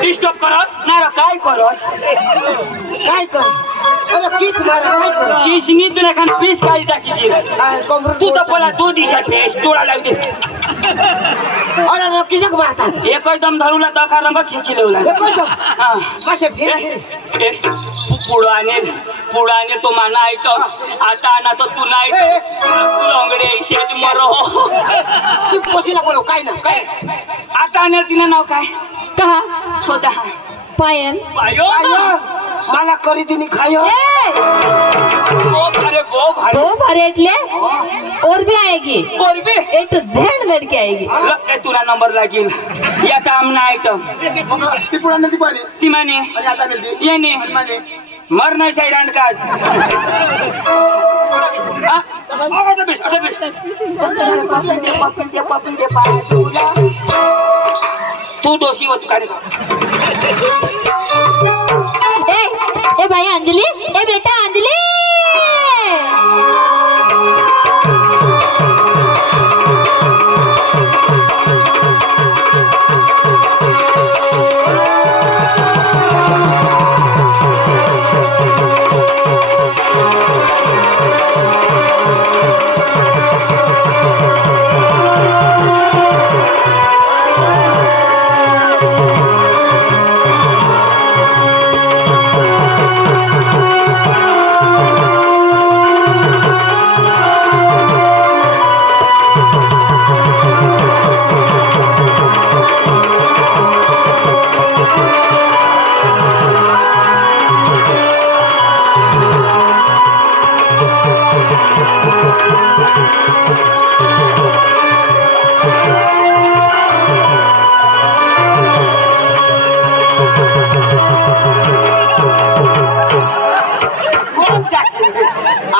डिस्टर्ब करत ना काय करस काय कर अरे किस मारा काय कर किसनी तुला खान पीस काढी टाकी दे काय कमर तू तर पहिला 2 दिशा फेस डोळा लावू दे अरे नो किसक मारतात एकदम धरूला दखा रंग खेची लेवला देखो तो हा कसे फिर पुढाने तो माना आयटम आता ना तो तू नाही लोंगडे शेत मरो तू पसीला बोलो काय ना काय आता आणलं तिनं नाव काय कहा छोटा पायल बायो मला करी दिनी खायो ए वो भरे એટલે और भी आएगी और भी ए टू जेड लड़की आएगी लग तुला नंबर लागेल या काम ना आयटम ती पुढे नदी पाणी ती माने आणि आता नदी येणे माने मर नाही सैरांड का तू दोषी होत का ए भाई अंजलि ए बेटा अंजलि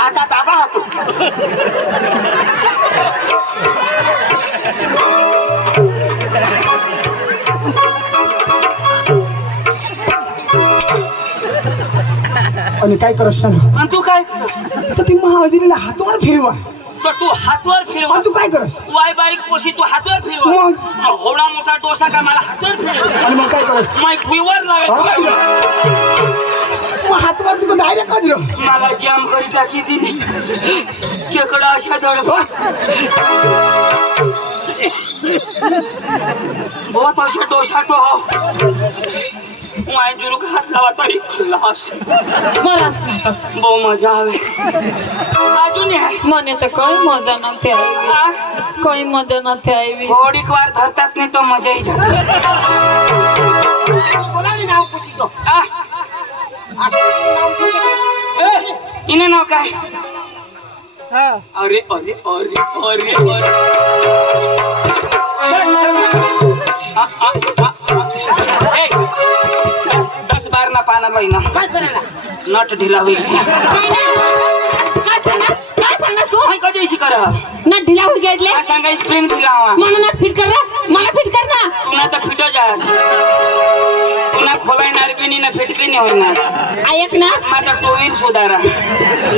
आता दाबा हातो आणि काय करत आणि तू काय तर ती महाजीला हातवर फिरवा तर तू हातवर फिरव आणि तू काय करस वाय बारीक पोशी तू हातवर फिरव मग? होडा मोठा डोसा का मला हातवर फिरव आणि मग काय करस मग भुईवर लागेल मग हातवर तू डायरेक्ट का दिलं मला जाम करी टाकी दिली केकडा अशा दड बहुत अशा डोसा तो वाय जुरुक हात लावा तरी खल्लास बહુ મજા આવે આજુ ને મને તો કઈ મજા નથી આવી કઈ મજા નથી આવી થોડીક વાર ધરતા જ નહીં તો મજા ઈ જતી બોલાવી નામ પૂછી દો આ આ નામ પૂછી એ ઇને નો કાય અરે અરે અરે અરે અરે એ 10-12 ના પાના લઈને काय करायला નટ ઢીલા હોઈ काय सांगस तू काय कधी शिकर नट ढिला होई गेले काय सांगाय स्प्रिंग ढीला मला नट फिट कर ना मला फिट कर ना तू ना तर फिट जा तू ना खोलायणार बी नाही ना फिट बी नाही होणार ऐक ना माझा टू व्हील सुधारा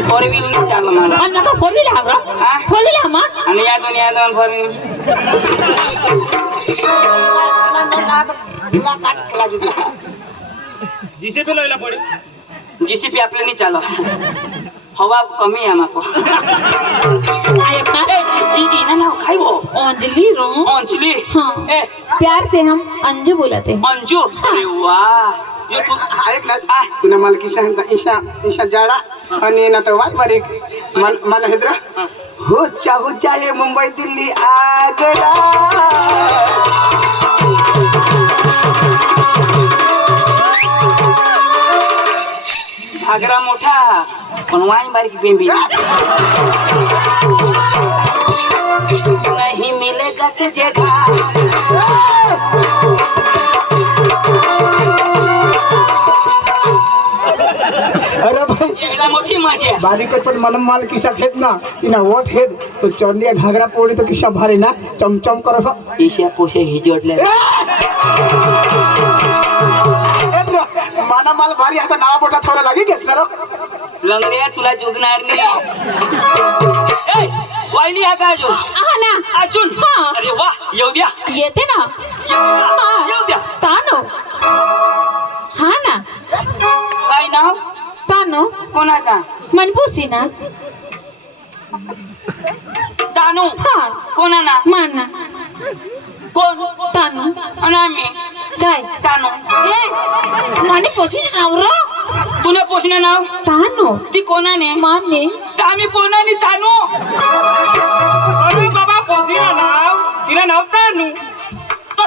फोर व्हील नाही चालू मला आणि नका फोर व्हील हवा हा? फोर व्हील हमा आणि या दोन फोर व्हील तुला काट केला दिली जीसीपी लायला पडे जीसीपी आपल्या नाही चालू हवा कमी आहे माको ऐक ना इना नाव काय हो अंजलि रो अंजली हाँ। ए प्यार से हम अंजू बुलाते हैं अंजू अरे वाह ये तू ऐक ना तुला मला की सांगता ईशा जाडा आणि ना तर वाय बारीक मला हेद्रा हो चाहे मुंबई दिल्ली आगरा घागरा मोठा पण वाईन बारीक बेंबी नहीं मिलेगा तुझे अरे भाई एकदा मोठी मजा बारीक पण मला माल किसा घेत ना तिना वोट हेत तो चोरलिया घागरा पोळी तो किसा भारी ना चमचम कर ईशा पोशे ही जोडले माना माल भारी आता नावा मोठा थोडा लागी घेसला रो लंगड्या तुला जोगणार नाही वाईली हा काय जो हा ना अजून हा. अरे वा येऊ द्या येते ना येऊ द्या तानो हा ना काय नाव तानो कोणाचा मनपूसी ना तानू हा कोणा ना माना कोण तानो आणि आम्ही काय तानू ए माने पोसी नावरो तुला पोषणे नाव तानो ती कोणाने माने तर आम्ही कोणाने तानू अरे बाबा पोसीना नाव तिला नाव तानू तर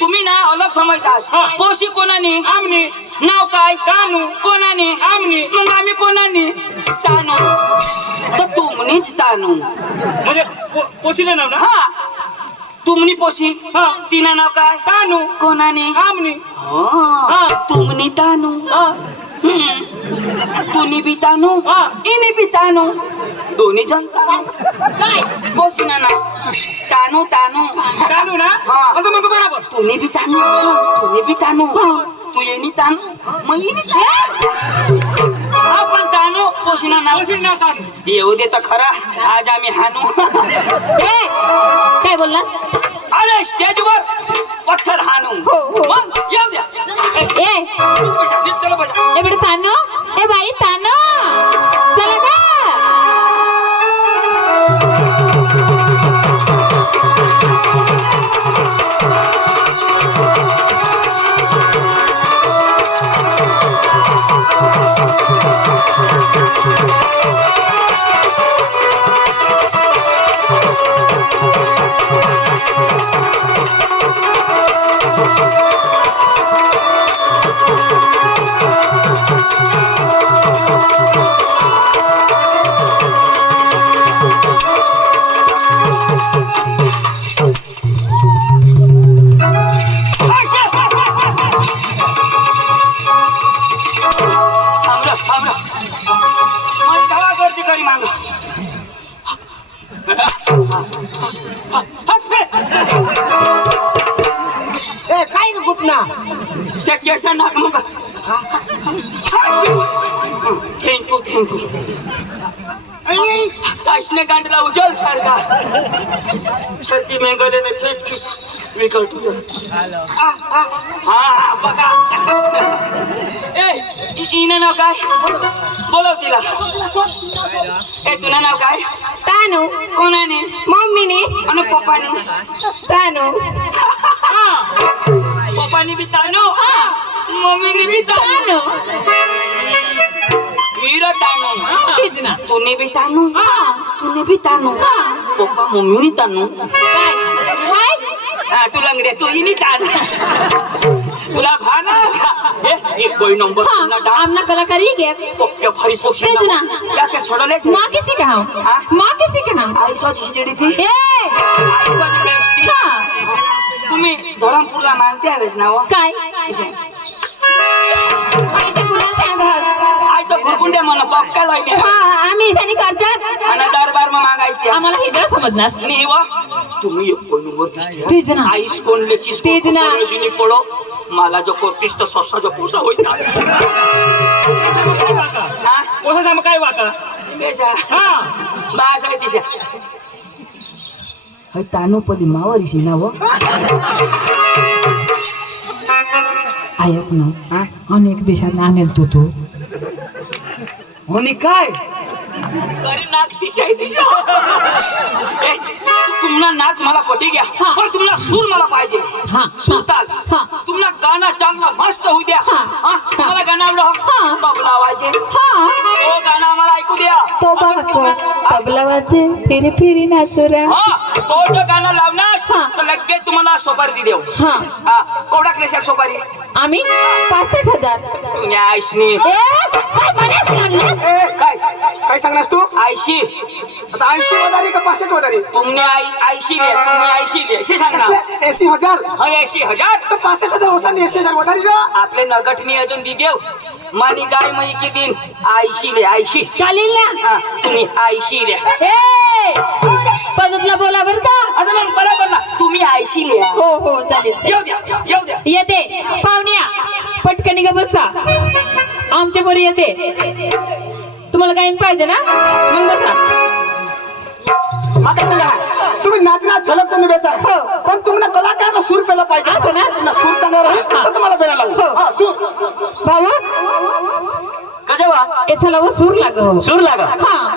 तुम्ही ना अलग समजतास हा. पोशी कोणाने आमने नाव काय तानू कोणाने आमने मग आम्ही कोणाने तानू तर तुमनीच तानू म्हणजे पोसीला नाव ना हा तुमनी पोशी हा. तिना नाव काय तानू कोणाने आमने हा तुमनी तानू तुनी बी तानू हा. इनी बी तानू दोन्ही जण पोशी ना तानू तानू तानू ना हा. आता मग बरोबर तुनी बी तानू तू येनी तानू मग इनी हा पण तानू पोशीना नाव पोसीना नाव तानू येऊ दे तर खरा आज आम्ही हानू ए काय बोलला अरे स्टेजवर पत्थर हानू हो, हो. मग येऊ द्या ए चलो बजा ए बेटा तानो ए बाई तानो चला का ए काय रे गुतना चक्क्याच्या नाक मग थँक्यू ए काशने गांडला उजल सारखा छाती में गले में खींच खींच विकट हा बघा ए इनं नाव काय बोलव तिला ए तुझं नाव काय तानू कोणाने मम्मीने आणि पप्पाने तानू पप्पानी भी तानू मम्मीने भी तानू वीर तानू तेच ना तूने भी तानू तूने भी तानू पप्पा मम्मीने तानू काय हा तू लंगड्या तू इनी तान तुला भाना ए कोई नंबर हाँ ना डांस आमना कलाकारी क्या पप्पा भारी पोषण तेच ना या के सोडले माँ किसी का हूँ हाँ? माँ किसी का हूँ आईसा खिचडी थी ए आईसा बेस्टी हाँ तुम्ही धरमपूरला मानते आहेत ना हो काय इसे पैसे कुणाला त्या घर आई तो भुरकुंडे म्हणा पक्का लाईने हाँ आम्ही इसानी करतात आणि दरबार में मागायची आम्हाला हिजडा समजणार नाही वा तुम्ही एक कोण नंबर दिसते तेच ना आईस कोण लेकीस तेच ना. रजनी पडो मला जो करतीस तो ससा जो पुसा होईल हा कसं सांग काय वाका बेजा हा बास आहे तिच्या हय तानो पदी मावरीशी ना व ऐक ना अनेक देशात आणेल तू होनी काय अरे नाक तिशाय तिशा ए तुमना नाच मला पटी गया हा. पण तुमना सूर मला पाहिजे हा. सूर ताल हा. तुमना गाना चांगला मस्त होऊ द्या हा. हा हा. मला गाणं आवडलं हा. तबला आवाजे हाँ तो गाणं मला ऐकू द्या तो बाको तबला वाजे फिरी फिरी नाचो रे हा तो जो गाणं लावणार हा. तर लगेच तुम्हाला सोपारी देऊ हाँ हा कोवडा क्लेशर सोपारी आम्ही 65,000 तुमच्या आईशनी ए काय म्हणास म्हणलास ए, काय काय सांगलास तू आईशी आता 80 वदारी का 65 वदारी तुमने आईशी ले तुम्ही आईशी ले असे सांगा 80,000 हा 80,000 तर 65,000 वस्तानी 80,000 वदारी रा आपले नगटणी अजून दी देव मानी गाय मई की दिन आईशी ले आईशी चालेल ना हा तुम्ही आईशी ले ए पद्धतला बोला बर का आता मग बरोबर ना तुम्ही आईशी ले हो हो चालेल येऊ द्या येते पाहुण्या पटकन ग बसा आमच्या बरोबर येते तुम्हाला गायन पाहिजे ना मग बसा आता सांगा तुम्ही नाचनात झलक तुम्ही बेसा हो. पण तुम्हाला कलाकारला सूर पेला पाहिजे असं ना? ना सूर चांगला राहील तर तुम्हाला पेला लागू हो. हा सूर भाऊ कसे वा एसाला वो सूर लाग हो सूर लागा हाँ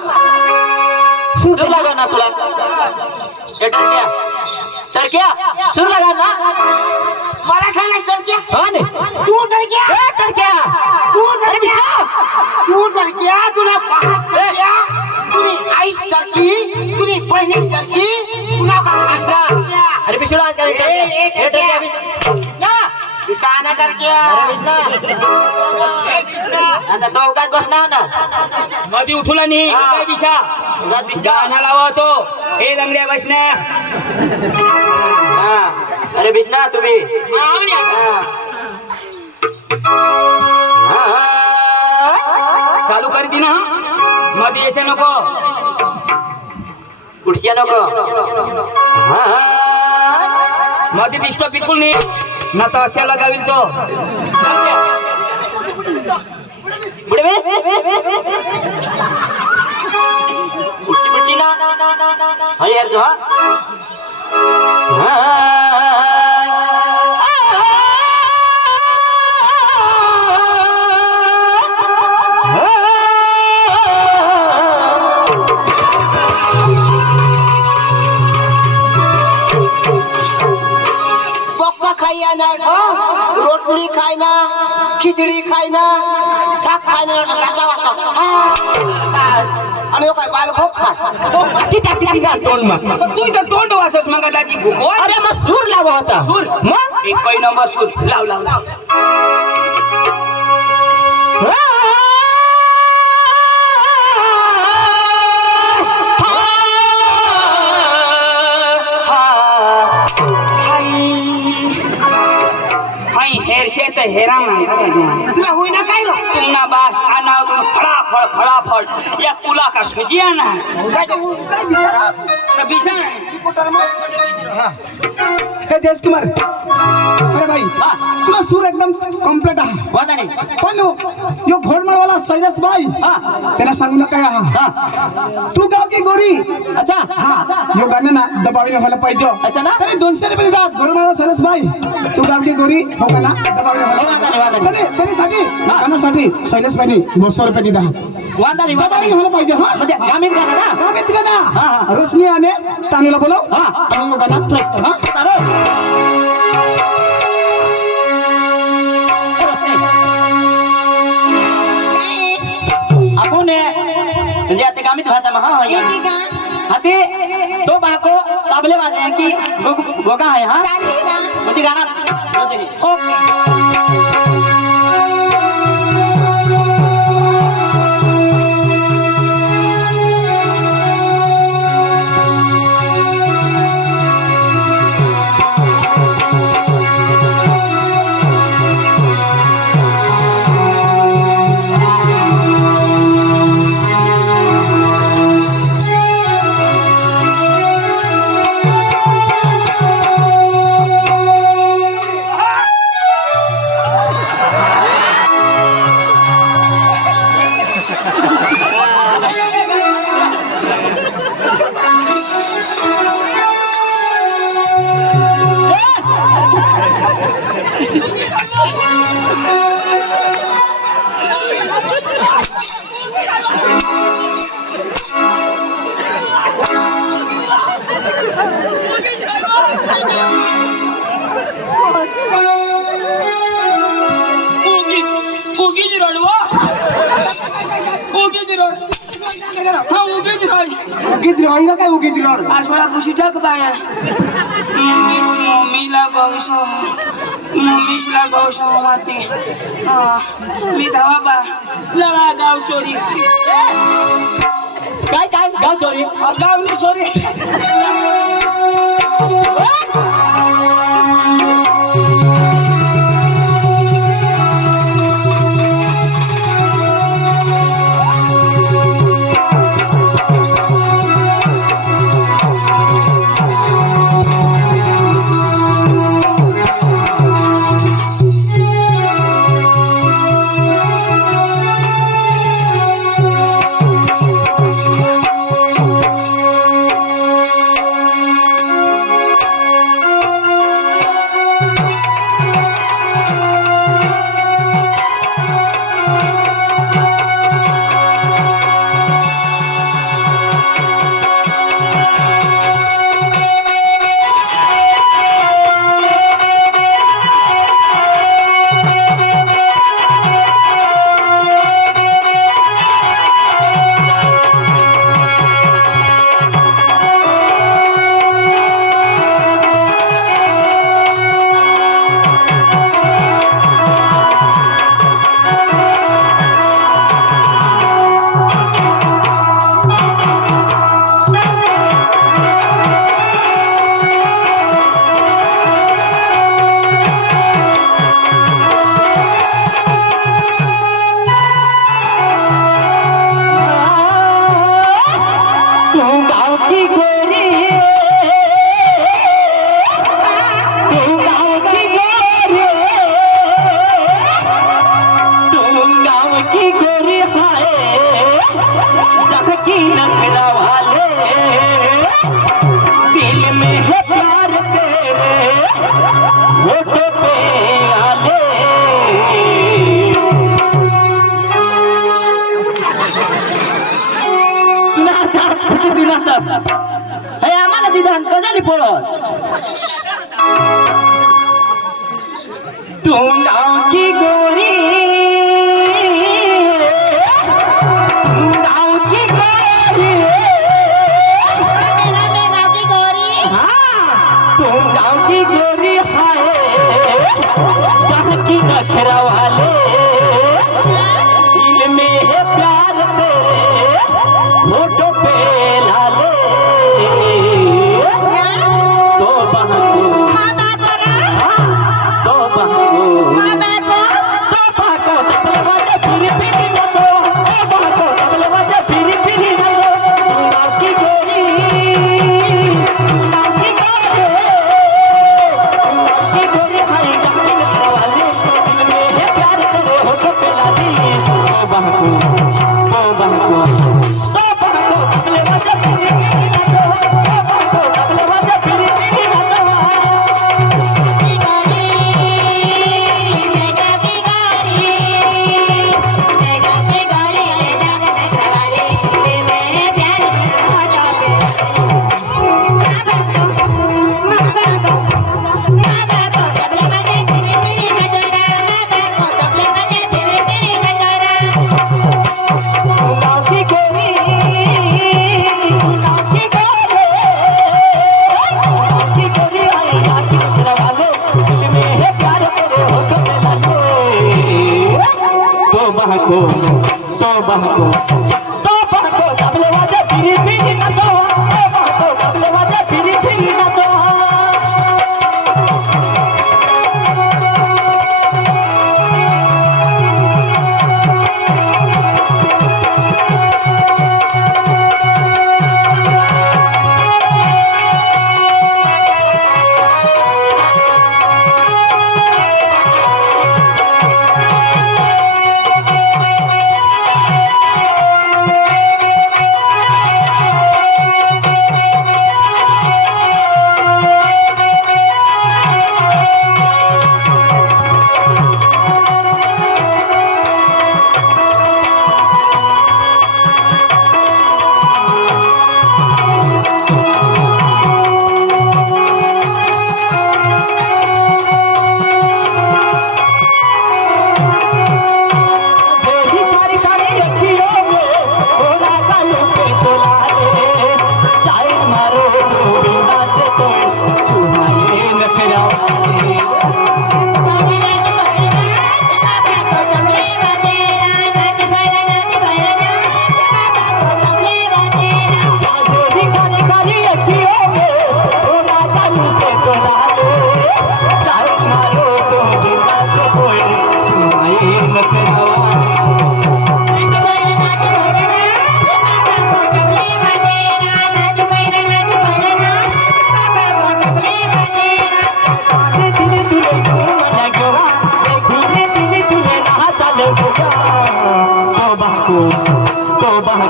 सूर सूर लागा ना तुला हे तर क्या सूर लागा ना मला सांगायचं तर क्या हो ने तू तर क्या तर क्या तू तर क्या तू तर क्या तुला पाहत तर क्या तुझी आईस टर्की तुझी बहिणी टर्की तुला का कृष्णा अरे पिशुला आज काय हे दिसाना टर्क्या आता तो काय बसणार ना मधी उठूला नाही काय दिशा गाणं लावा तो हे लंगड्या बसण्या अरे बिष्णा तुम्ही चालू कर दी ना मध्ये येसे नको कुठच्या नको मध्ये डिस्टर्ब बिलकुल नाही ना तर अशा लगाविल तो पुढे बेस कुठची कुठची ना हा यार जो खाई ना रोटली खाय ना खिचडी खाय ना शाक खाय ना राजा वासा आणि काय बाल भोग खास तोंड मग तू इथं तोंड वासस मग दाजी भुको अरे मग सूर लावा होता सूर मग एक काही नंबर सूर लाव लाव लाव हेरशे तर हेरा म्हणा तुला होईना काय रो तुम्हाला बास आणाव तुम्ही फडा फटाफट या पुला का सुजिया ना काय बिचारा भीषण हे जयेश कुमार अरे भाई तुला सूर एकदम कम्प्लीट आहे वादा नाही पण यो घोडमाळवाला शैलेश भाई त्याला सांगू नका हा तू गाव की गोरी अच्छा हा यो गाणं ना दबावीने व्हायला पाहिजे असं ना? तरी 200 रुपये देतात घोडमाळवाला शैलेश भाई तू गाव की गोरी हो गाणं दबावीने व्हायला पाहिजे त्यासाठी गाण्यासाठी शैलेश भाईने 200 रुपये देतात वादा नाही दबावीने व्हायला पाहिजे हा म्हणजे गामीत गाणं ना गावीत गाणं रोशनी आणि तानूला बोलव तानू गाणं फ्रेश कर हा तारो आपण म्हणजे आता गामीत भाषा महा हाती तो बाको ताबले वाजे की गोगा आहे हा म्हणजे गाणं उगीच रडवा उगीच रड हा उगीच रड उगीत रहिरा काय उगीत रड आठवडा पुशी टाक बाया मम्मीला गौशा माती मी धावा बा लळा गाव चोरी काय काय गाव चोरी गावली चोरी हे आम्हाला दिधान कजाली पळत तू गाव की गोरी तू गाव की गोरी हाँ तू गाव की गोरी हाय जहाँ की नखरा वाले दिल में है प्यार तेरे फोटो पे लाले तो बहको तो बहको तो बहको तो बहको फिर भी तो बहको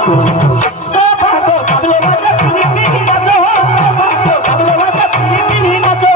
बहाको तबले वाजा पिनी पिनी नाचो बहाको तबले वाजा पिनी पिनी नाचो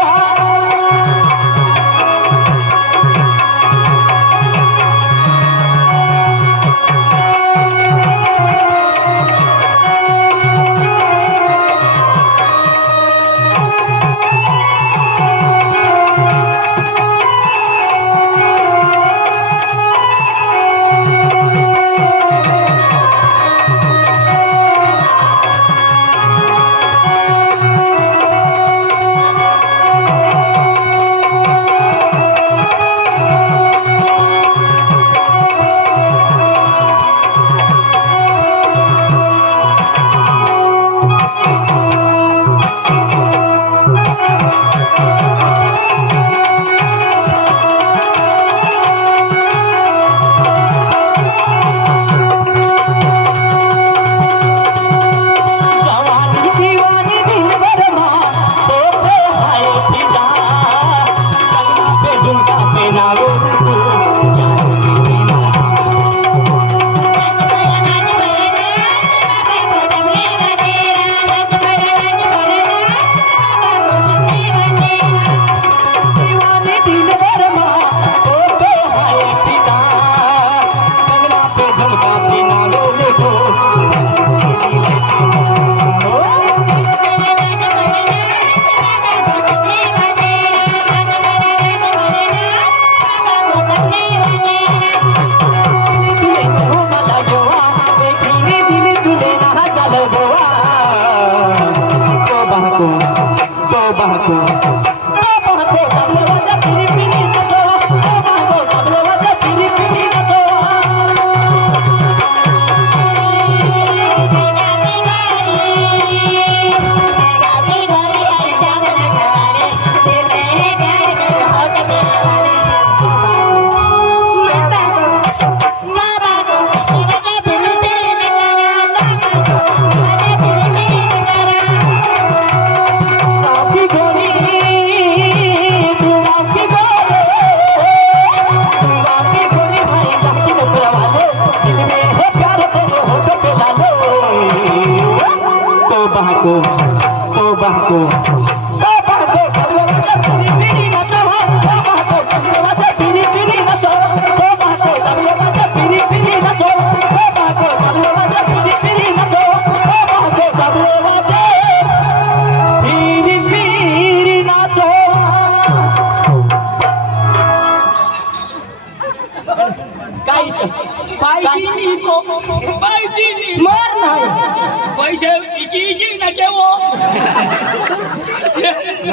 पैसे इची इची नाचे वो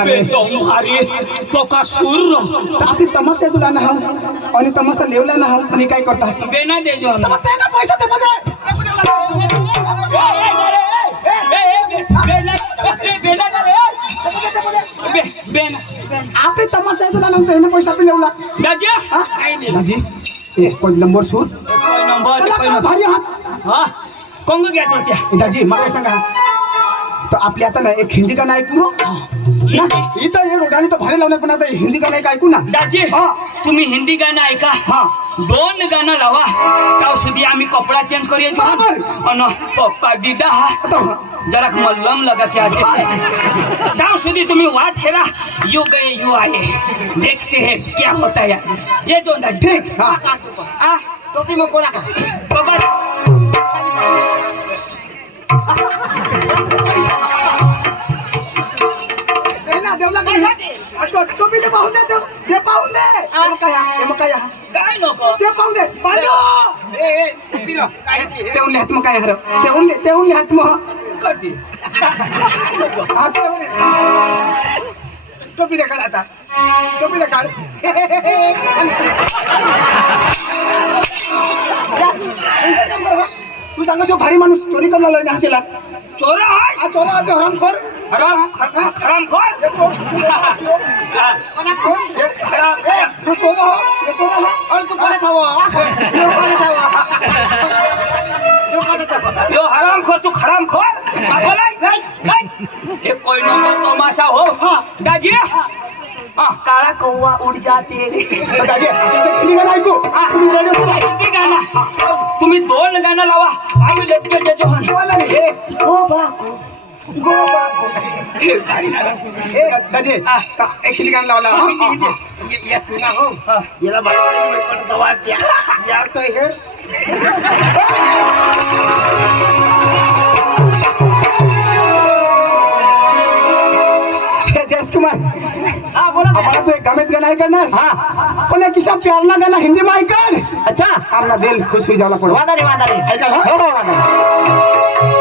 एकदम भारी तो का सूर ताकि तमाशा तुला ना हम आणि तमाशा लेवला ना हम आणि काय करतास बेना दे जो तर मग त्याला पैसा ते बघा आपे तमाशा तुला नंतर हे पैसा आपले लेवला दाजी हा दाजी ए कोण नंबर सूर कोई नंबर भारी हा हा कोंग घ्या तो त्या दाजी मला सांगा तर आपल्या आता ना एक हिंदी गाणं ऐकू ना इथं हे रोडाने तर भारी लावणार पण आता हिंदी गाणं एक ऐकू ना दाजी हा तुम्ही हिंदी गाणं ऐका हा 2 गाणं लावा ताव सुधी आम्ही कपडा चेंज करूया बरोबर. अन पक्का दीदा हा आता जरा मल्लम लगा क्या ताव सुधी तुम्ही वाट हेरा यू गए यू आए देखते हैं क्या होता है ये जो दाजी ठीक हा आ टोपी मकोड़ा का बाबा ना देवला काय टोपी ते पाहून दे ते पाहून दे मग काय काय नको ते पाहून दे पांडू ए पिरो काय ते उनले हात मग काय हरव ते उनले हात मग करते हा ते उनले टोपी दे काढ आता टोपी दे काढ तू सांगा शो भारी माणूस चोरी करणार नाही हसेला चोर आहे हा चोरा असे हरामखोर हरामखोर खराब तू चोरा हो हे चोरा हो और तू कोणे थावो यो हरामखोर तू खरामखोर बोलाय नाही हे कोई नको तमाशा हो दाजी काळा कौवा उड जाते रे दाजी आता हिंदी गाणं ऐकू तुम्ही radio सुरू आहे. हिंदी गाणं तुम्ही 2 गाणं लावा आम्ही लटके देतो हनी बोला नाही. गो बाको गो बाको दाजी एक हिंदी गाणं लावला हा? याला बाई पडतो वाट्या याटोय हे जयेश कुमार हाँ बोला हमारा तो एक गमित गाना है करना हाँ पण एक किसा प्यार ना गाना हिंदी में आइकन अच्छा हमना दिल खुश हो जाला पड़ो वादा नहीं आइकन हाँ हो वादा नहीं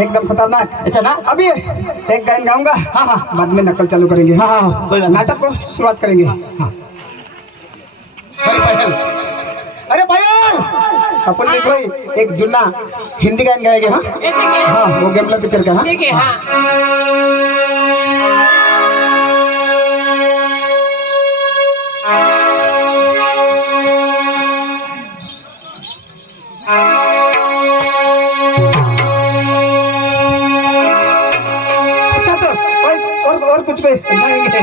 एकदम खतरनाक। अच्छा ना, अभी एक गान गाऊंगा, हाँ हाँ बाद में नकल चालू करेंगे। हाँ हाँ कोई बात नहीं। नाटक को शुरुआत करेंगे। हाँ। अरे पायल, अरे पायल, अपन भी कोई एक जुन्ना हिंदी गान गाएंगे। हाँ हाँ, वो गेमला पिक्चर का। हाँ ठीक है। हाँ अच्छा तो और कुछ कोई गाएंगे।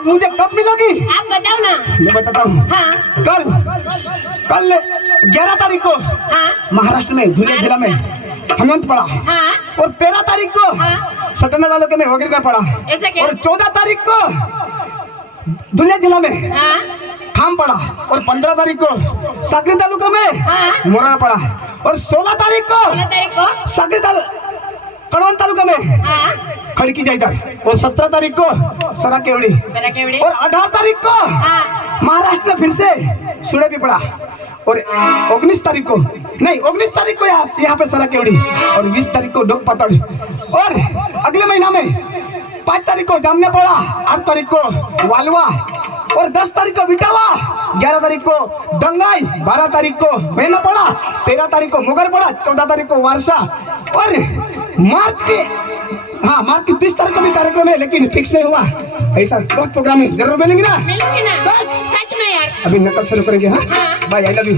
अब मुझे कब मिलोगी? आप बताओ ना। मैं बताता हूँ। हाँ कल 11 तारीख को हाँ महाराष्ट्र में धुले जिला में हेमंत पड़ा हाँ। और 13 तारीख को हाँ। सटना वालों के में वगैरह में पड़ा ऐसा क्या? और 14 तारीख को धुले जिला में हाँ खाम पड़ा और 15 तारीख को साकरी तालुका में हाँ। मोरा पड़ा और 16 तारीख को 16 तारीख को साकरी कड़वन तालुका में हाँ खड़की जाइदार और 17 तारीख को सरा केवड़ी तेरा केवड़ी और 18 तारीख को हाँ महाराष्ट्र में फिर से सुड़े भी पड़ा और 19 तारीख को नहीं 19 तारीख को यहाँ पे सरा केवड़ी और 20 तारीख को डोक पतड़ और अगले महीना में 5 तारीख को जामने पड़ा 8 तारीख को वालवा और 10 तारीख को बिटावा 11 तारीख को दंगाई 12 तारीख को मेना पड़ा 13 तारीख को मुगर पड़ा 14 तारीख को वारसा और मार्च की 30 तारीख को भी कार्यक्रम है लेकिन फिक्स नहीं हुआ ऐसा बहुत प्रोग्राम है जरूर मिलेंगे ना मिलूंगी ना। सच में यार। अभी नकल शुरू करेंगे हाँ हाँ। Bye I love you